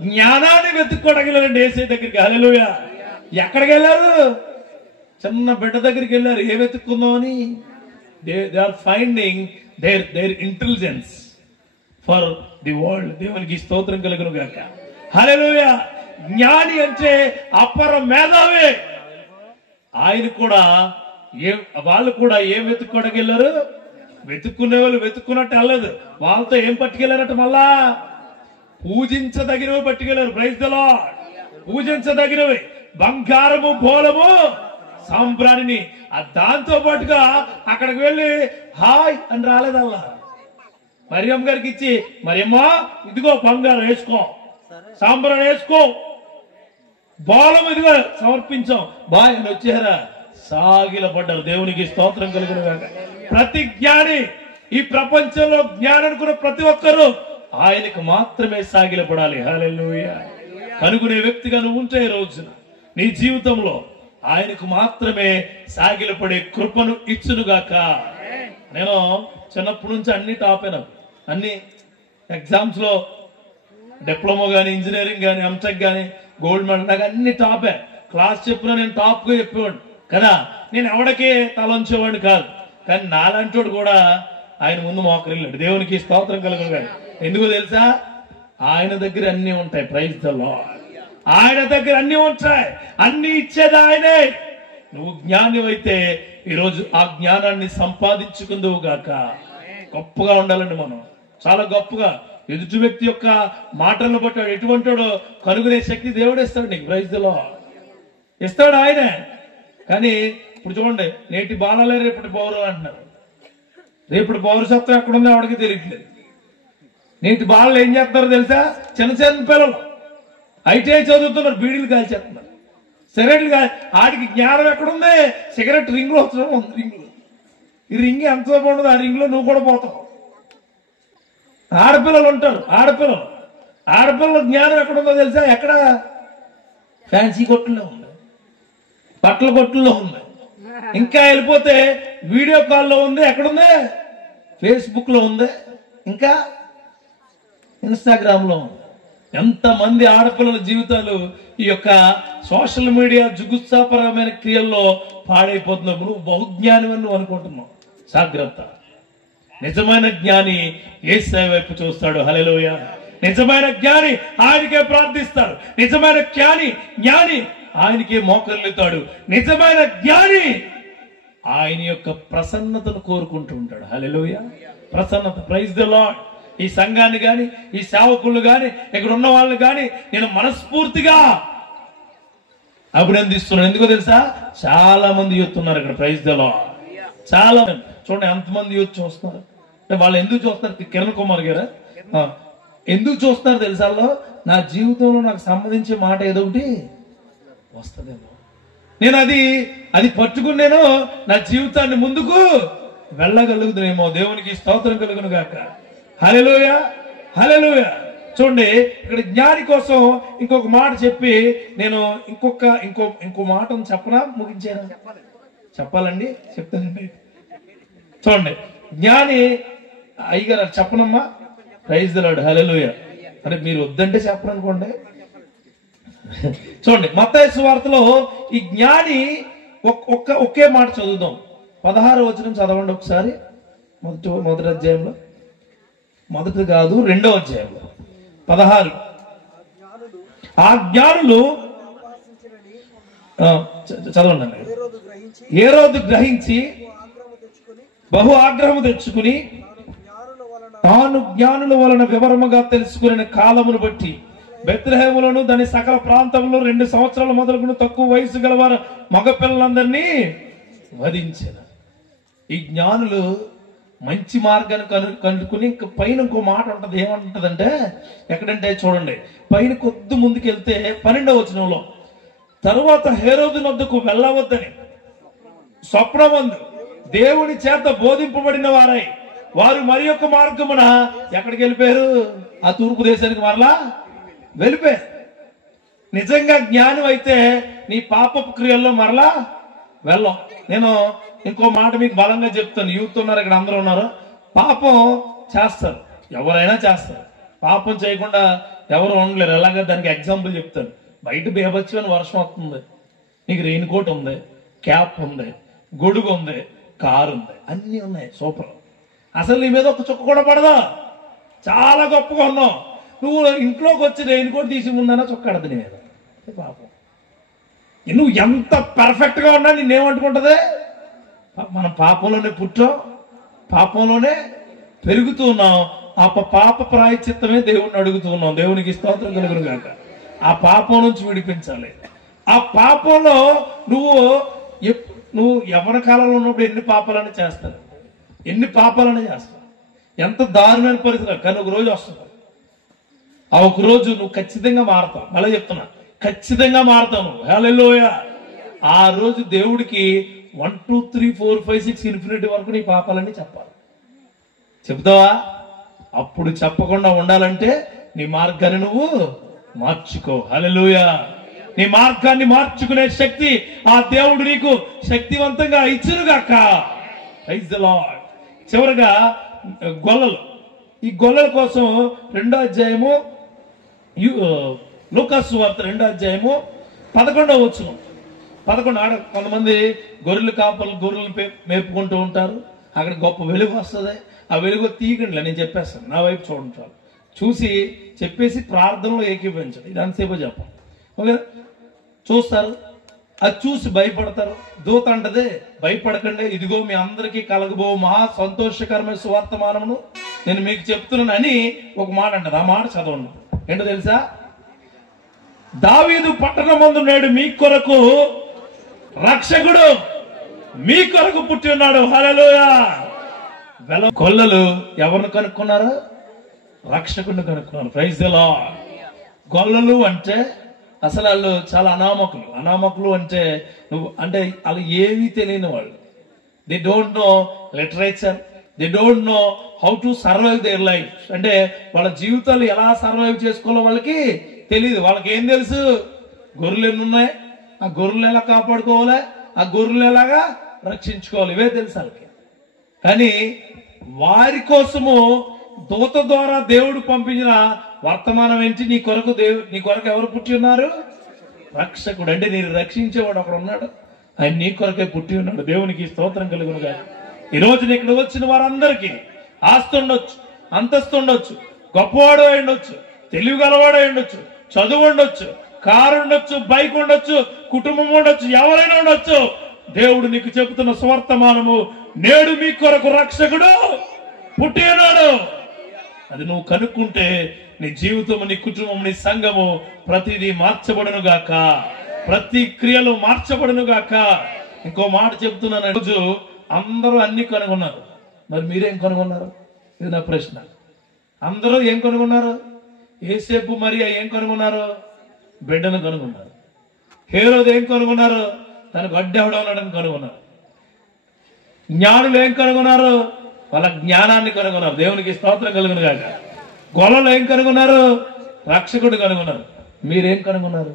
జ్ఞానాన్ని వెతుక్కోవడానికి వెళ్ళండి ఏసై దగ్గరికి. హల్లెలూయా. ఎక్కడికి వెళ్ళారు? చిన్న బిడ్డ దగ్గరికి వెళ్ళారు. ఏ వెతుక్కుందాం అని. They are finding their intelligence for the world. దేవునికి స్తోత్రం కలుగును గాక. హల్లెలూయా. జ్ఞాని అంటే అపర మేధావే. ఆయన కూడా వాళ్ళు కూడా ఏం వెతుక్కోవడానికి వెళ్ళారు? వెతుక్కునే వాళ్ళు వెతుక్కున్నట్టు వెళ్ళలేదు. వాళ్ళతో ఏం పట్టుకెళ్ళారట? మళ్ళా పూజించదగినవి పట్టుకెళ్ళారు. Praise the Lord. పూజించదగినవి బంగారము, బోలము, సాంబ్రాణిని. దాంతో పాటుగా అక్కడికి వెళ్ళి హాయ్ అని రాలేదల్లా. మరియమ్మ గారికి ఇచ్చి, మరియమ్మా ఇదిగో బంగారం వేసుకో, సాంబ్రాణి వేసుకో, బోలం ఇదిగో సమర్పించాం, బాయ్ అని వచ్చారా? సాగిల పడ్డారు. దేవునికి స్తోత్రం కలుగును గాక. ప్రతి జ్ఞాని, ఈ ప్రపంచంలో జ్ఞానం అనుకున్న ప్రతి ఒక్కరూ ఆయనకు మాత్రమే సాగిలపడాలి. హల్లెలూయా. కనుగొనే వ్యక్తిగా నువ్వు ఉంటే ఈ రోజున నీ జీవితంలో ఆయనకు మాత్రమే సాగిలపడే కృపను ఇచ్చునుగాక. నేను చిన్నప్పటి నుంచి అన్ని టాప్ అయినా, అన్ని ఎగ్జామ్స్ లో డిప్లొమా గానీ, ఇంజనీరింగ్ గానీ, ఎంటెక్ గానీ, గోల్డ్ మెడల్, నాకు అన్ని టాపే. క్లాస్ చెప్పినా నేను టాప్ గా చెప్పేవాడు కదా. నేను ఎవడికే తలంచేవాడిని కాదు. కానీ నాలాంటోడు కూడా ఆయన ముందు మోకరిల్లాడు. దేవునికి స్తోత్రం కలుగును. ఎందుకు తెలుసా? ఆయన దగ్గర అన్ని ఉంటాయి. Praise the lord. ఆయన దగ్గర అన్ని ఉంటాయి. అన్ని ఇచ్చేది ఆయనే. నువ్వు జ్ఞాని అయితే ఈరోజు ఆ జ్ఞానాన్ని సంపాదించుకుందువు గాక. గొప్పగా ఉండాలండి మనం, చాలా గొప్పగా. ఎదుటి వ్యక్తి యొక్క మాటలను బట్టి ఎటువంటివాడో కనుగొనే శక్తి దేవుడు ఇస్తాడు నీకు. Praise the lord. ఇస్తాడు ఆయనే. కానీ ఇప్పుడు చూడండి, నేటి బాలలే రేపటి పౌరులు అంటున్నారు. రేపటి పౌరసత్వం ఎక్కడుందో ఆవిడకి తెలియట్లేదు. నేటి బాలలు ఏం చేస్తున్నారో తెలుసా? చిన్న చిన్న పిల్లలు ఐటీఐ చదువుతున్నారు, బీడీలు కాల్చేస్తున్నారు, సిగరెట్లు కాల్. ఆడికి జ్ఞానం ఎక్కడుంది? సిగరెట్ రింగ్ లో వస్తుంది. రింగ్, ఈ రింగ్ ఎంత బాగుండదు, ఆ రింగ్ లో నువ్వు కూడా పోతావు. ఆడపిల్లలు ఉంటారు, ఆడపిల్లల జ్ఞానం ఎక్కడుందో తెలుసా? ఎక్కడ? ఫ్యాన్సీ కొట్టుల్లో ఉంది, బట్టల కొట్టుల్లో ఉంది, ఇంకా వెళ్ళిపోతే వీడియో కాల్లో ఉంది. ఎక్కడుంది? ఫేస్బుక్ లో ఉంది, ఇంకా ఇన్స్టాగ్రామ్ లో ఉంది. ఎంతమంది ఆడపిల్లల జీవితాలు ఈ యొక్క సోషల్ మీడియా జుగుత్సాపరమైన క్రియల్లో పాడైపోతున్నావు. నువ్వు బహుజ్ఞాని అని నువ్వు అనుకుంటున్నావు. జాగ్రత్త. నిజమైన జ్ఞాని యేసయ్య వైపు చూస్తాడు. హల్లెలూయా. నిజమైన జ్ఞాని ఆయనకే ప్రార్థిస్తాడు. నిజమైన జ్ఞాని ఆయనకే మోకరిల్లుతాడు. నిజమైన జ్ఞాని ఆయన యొక్క ప్రసన్నతను కోరుకుంటూ ఉంటాడు. హల్లెలూయా. ప్రసన్నత. Praise the lord. ఈ సంఘాన్ని గాని, ఈ సేవకులు గాని, ఇక్కడ ఉన్న వాళ్ళు గాని నేను మనస్ఫూర్తిగా అభినందిస్తున్నాను. ఎందుకో తెలుసా? చాలా మంది యూత్ ఉన్నారు ఇక్కడ. Praise the lord. చాలా మంది. చూడండి ఎంతమంది యూత్ చూస్తున్నారు. వాళ్ళు ఎందుకు చూస్తారు? కిరణ్ కుమార్ గారు ఎందుకు చూస్తున్నారు తెలుసా? నా జీవితంలో నాకు సంబంధించే మాట ఏదో ఒకటి వస్తుందేమో, నేను అది పట్టుకుని నేను నా జీవితాన్ని ముందుకు వెళ్ళగలుగుతానేమో. దేవునికి స్తోత్రం కలుగును గాక. హల్లెలూయా. హల్లెలూయా. చూడండి, ఇక్కడ జ్ఞాని కోసం ఇంకొక మాట చెప్పి నేను ఇంకో మాటను చెప్పనా? ముగించాను. చెప్పాలండి, చెప్తానండి. చూడండి, జ్ఞాని అయ్యగారు చెప్పనమ్మా. Praise the Lord. హల్లెలూయా. అంటే మీరు వద్దంటే చెప్పరనుకోండి. చూడండి, మత్తయి సువార్తలో ఈ జ్ఞాని ఒకే మాట చదువుదాం. 16వ వచనం చదవండి ఒకసారి. మొదటి అధ్యాయంలో, మొదటి కాదు 2వ అధ్యాయంలో 16. ఆ జ్ఞానులు చదవండి. హేరోదు గ్రహించి బహు ఆగ్రహము తెచ్చుకుని తాను జ్ఞానుల వలన వివరముగా తెలుసుకునే కాలమును బట్టి బెత్లెహేములను దాని సకల ప్రాంతంలో 2 సంవత్సరాల మొదలుకుని తక్కువ వయసు గలవారు మగపిల్లలందరినీ వధించారు. ఈ జ్ఞానులు మంచి మార్గాన్ని కనుక్కుని ఇంక పైన ఇంకో మాట ఉంటది. ఏమంటదంటే, ఎక్కడంటే చూడండి, పైన కొద్ది ముందుకెళ్తే 12వ వచనంలో, తరువాత హేరోదు నొద్దకు వెళ్ళవద్దని స్వప్నమందు దేవుని చేత బోధింపబడిన వారై వారు మరి యొక్క మార్గమున ఎక్కడికి వెళ్ళిపోయారు? ఆ తూర్పు దేశానికి మరలా వెళ్ళిపోయారు. నిజంగా జ్ఞానం అయితే నీ పాపపు క్రియల్లో మరలా వెళ్ళం. నేను ఇంకో మాట మీకు బలంగా చెప్తాను. యూత్ ఉన్నారు ఇక్కడ, అందరూ ఉన్నారు. పాపం చేస్తారు, ఎవరైనా చేస్తారు. పాపం చేయకుండా ఎవరు ఉండలేరు. అలాగే దానికి ఎగ్జాంపుల్ చెప్తాను. బయట బేబచ్చు అని వర్షం వస్తుంది, నీకు రెయిన్ కోట్ ఉంది, క్యాప్ ఉంది, గొడుగు ఉంది, కారు ఉంది, అన్నీ ఉన్నాయి, సూపర్. అసలు నీ మీద ఒక చుక్క కూడా పడదా, చాలా గొప్పగా ఉన్నావు. నువ్వు ఇంట్లోకి వచ్చి రెయిన్ కోట్ తీసి ముందన్నా చొక్కాడదు నీ మీద. పాపం. నువ్వు ఎంత పర్ఫెక్ట్ గా ఉన్నా నిన్నేమంటుకుంటది? మనం పాపంలోనే పుట్టాం, పాపంలోనే పెరుగుతూ ఉన్నాం. ఆ పాప ప్రాయశ్చిత్తమే దేవుణ్ణి అడుగుతూ ఉన్నాం. దేవునికి స్తోత్రం కలుగును గాక. ఆ పాపం నుంచి విడిపించాలి. ఆ పాపంలో నువ్వు యవ్వన కాలంలో ఉన్నప్పుడు ఎన్ని పాపాలని చేస్తారు, ఎన్ని పాపాలని చేస్తావు, ఎంత దారుణమైన పరిస్థితులు. కానీ ఒక రోజు వస్తుంది, ఆ ఒక రోజు నువ్వు ఖచ్చితంగా మారుతావు. మళ్ళీ చెప్తున్నా, ఖచ్చితంగా మారుతావు నువ్వు. హల్లెలూయా. ఆ రోజు దేవుడికి 1 2 3 4 5 6 ఇన్ఫినిటీ వరకు నీ పాపాలని చెప్పాలి. చెప్తావా? అప్పుడు చెప్పకుండా ఉండాలంటే నీ మార్గాన్ని నువ్వు మార్చుకో. హల్లెలూయా. నీ మార్గాన్ని మార్చుకునే శక్తి ఆ దేవుడు నీకు శక్తివంతంగా ఇచ్చునుగాక. Praise the lord. చివరగా గొల్లలు. ఈ గొల్లల కోసం 2వ అధ్యాయము లూకాసు వార్త 2వ అధ్యాయము 11వ వచనం. 11 ఆడ కొంతమంది గొర్రెలు కాపలు గొర్రెలు మేపుకుంటూ ఉంటారు. అక్కడ గొప్ప వెలుగు వస్తుంది. ఆ వెలుగు తీయకండి, నేను చెప్పేస్తాను, నా వైపు చూడండి చాలు. చూసి చెప్పేసి ప్రార్థనలో ఏకీభవించండి. ఇది అంతసేపు చెప్పాలి. ఓకే, చూస్తారు, అది చూసి భయపడతారు. దూత అంటదే, భయపడకండి, ఇదిగో మీ అందరికీ కలగబో మహా సంతోషకరమైన సువర్తమానమును నేను మీకు చెప్తున్నాను అని ఒక మాట అంటది. ఆ మాట చదవండి. ఏంటో తెలుసా? దావీదు పట్టణమందు నేడు మీ కొరకు రక్షకుడు మీ కొరకు పుట్టి ఉన్నాడు. హల్లెలూయా. గొల్లలు ఎవరిని కనుక్కున్నారు? రక్షకుడిని కనుక్కున్నారు. Praise the Lord. గొల్లలు అంటే అసలు వాళ్ళు చాలా అనామకులు అంటే నువ్వు అంటే వాళ్ళు ఏమీ తెలియని వాళ్ళు. They don't know literature, they don't know how to survive their life. అంటే వాళ్ళ జీవితాలు ఎలా సర్వైవ్ చేసుకోవాలో వాళ్ళకి తెలియదు. వాళ్ళకి ఏం తెలుసు? గొర్రెలు ఎన్ని ఉన్నాయి, ఆ గొర్రెలు ఎలా కాపాడుకోవాలి, ఆ గొర్రెలు ఎలాగా రక్షించుకోవాలి, ఇవే తెలుసు వాళ్ళకి. కానీ వారి కోసము దూత ద్వారా దేవుడు పంపించిన వర్తమానం ఏంటి? నీ కొరకు ఎవరు పుట్టి ఉన్నారు? రక్షకుడు. అంటే నేను రక్షించేవాడు అక్కడ ఉన్నాడు, ఆయన నీ కొరకే పుట్టి ఉన్నాడు. దేవునికి స్తోత్రం కలుగునుగా. ఈ రోజున ఇక్కడ వచ్చిన వారందరికీ ఆస్తి ఉండొచ్చు, అంతస్తు ఉండొచ్చు, గొప్పవాడు అయి ఉండొచ్చు, తెలివి గలవాడు అయి ఉండొచ్చు, చదువు ఉండొచ్చు, కారు ఉండొచ్చు, బైక్ ఉండొచ్చు, కుటుంబం ఉండొచ్చు, ఎవరైనా ఉండొచ్చు. దేవుడు నీకు చెబుతున్న సువర్తమానము, నేడు మీ కొరకు రక్షకుడు పుట్టి ఉన్నాడు. అది నువ్వు కనుక్కుంటే నీ జీవితం, నీ కుటుంబం, నీ సంఘము ప్రతిదీ మార్చబడును గాక, ప్రతి క్రియలు మార్చబడును గాక. ఇంకో మాట చెప్తున్నాను, రోజు అందరూ అన్ని కనుగొన్నారు, మరి మీరేం కనుగొన్నారు? ఇది నా ప్రశ్న. అందరూ ఏం కనుగొన్నారు? యేసేపు మరియా ఏం కనుగొన్నారు? బిడ్డను కనుగొన్నారు. హేరోదు ఏం కనుగొన్నారు? తనకు అడ్డెవడ ఉన్నాడని కనుగొన్నారు. జ్ఞానులు ఏం కనుగొన్నారు? వాళ్ళ జ్ఞానాన్ని కనుగొన్నారు. దేవునికి స్తోత్రం కలుగును గాక. గొల్లలు ఏం కనుగొన్నారు? రక్షకుడు కనుగొన్నారు. మీరేం కనుగొన్నారు?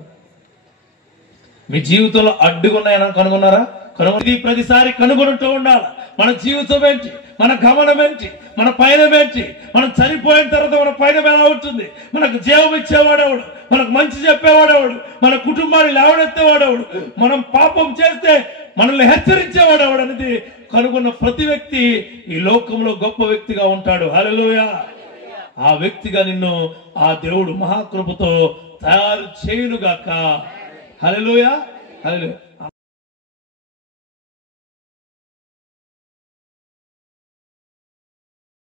మీ జీవితంలో అడ్డుకున్నాయని కనుగొన్నారా? కనుగొని ప్రతిసారి కనుగొంటూ ఉండాలి. మన జీవితం ఏంటి, మన గమనం ఏంటి, మన పయనం ఏంటి, మనం చనిపోయిన తర్వాత మన పయనం ఎలా ఉంటుంది, మనకు జీవం ఇచ్చేవాడేవాడు, మనకు మంచి చెప్పేవాడేవాడు, మన కుటుంబాన్ని లేవనెత్తేవాడేవాడు. మనం పాపం చేస్తే మనల్ని హెచ్చరించేవాడు ఎవడనేది కనుగొన్న ప్రతి వ్యక్తి ఈ లోకంలో గొప్ప వ్యక్తిగా ఉంటాడు. హల్లెలూయా. ఆ వ్యక్తిగా నిన్ను ఆ దేవుడు మహాకృపతో తయారు చేయునుగాక. హల్లెలూయా. హల్లెలూయా.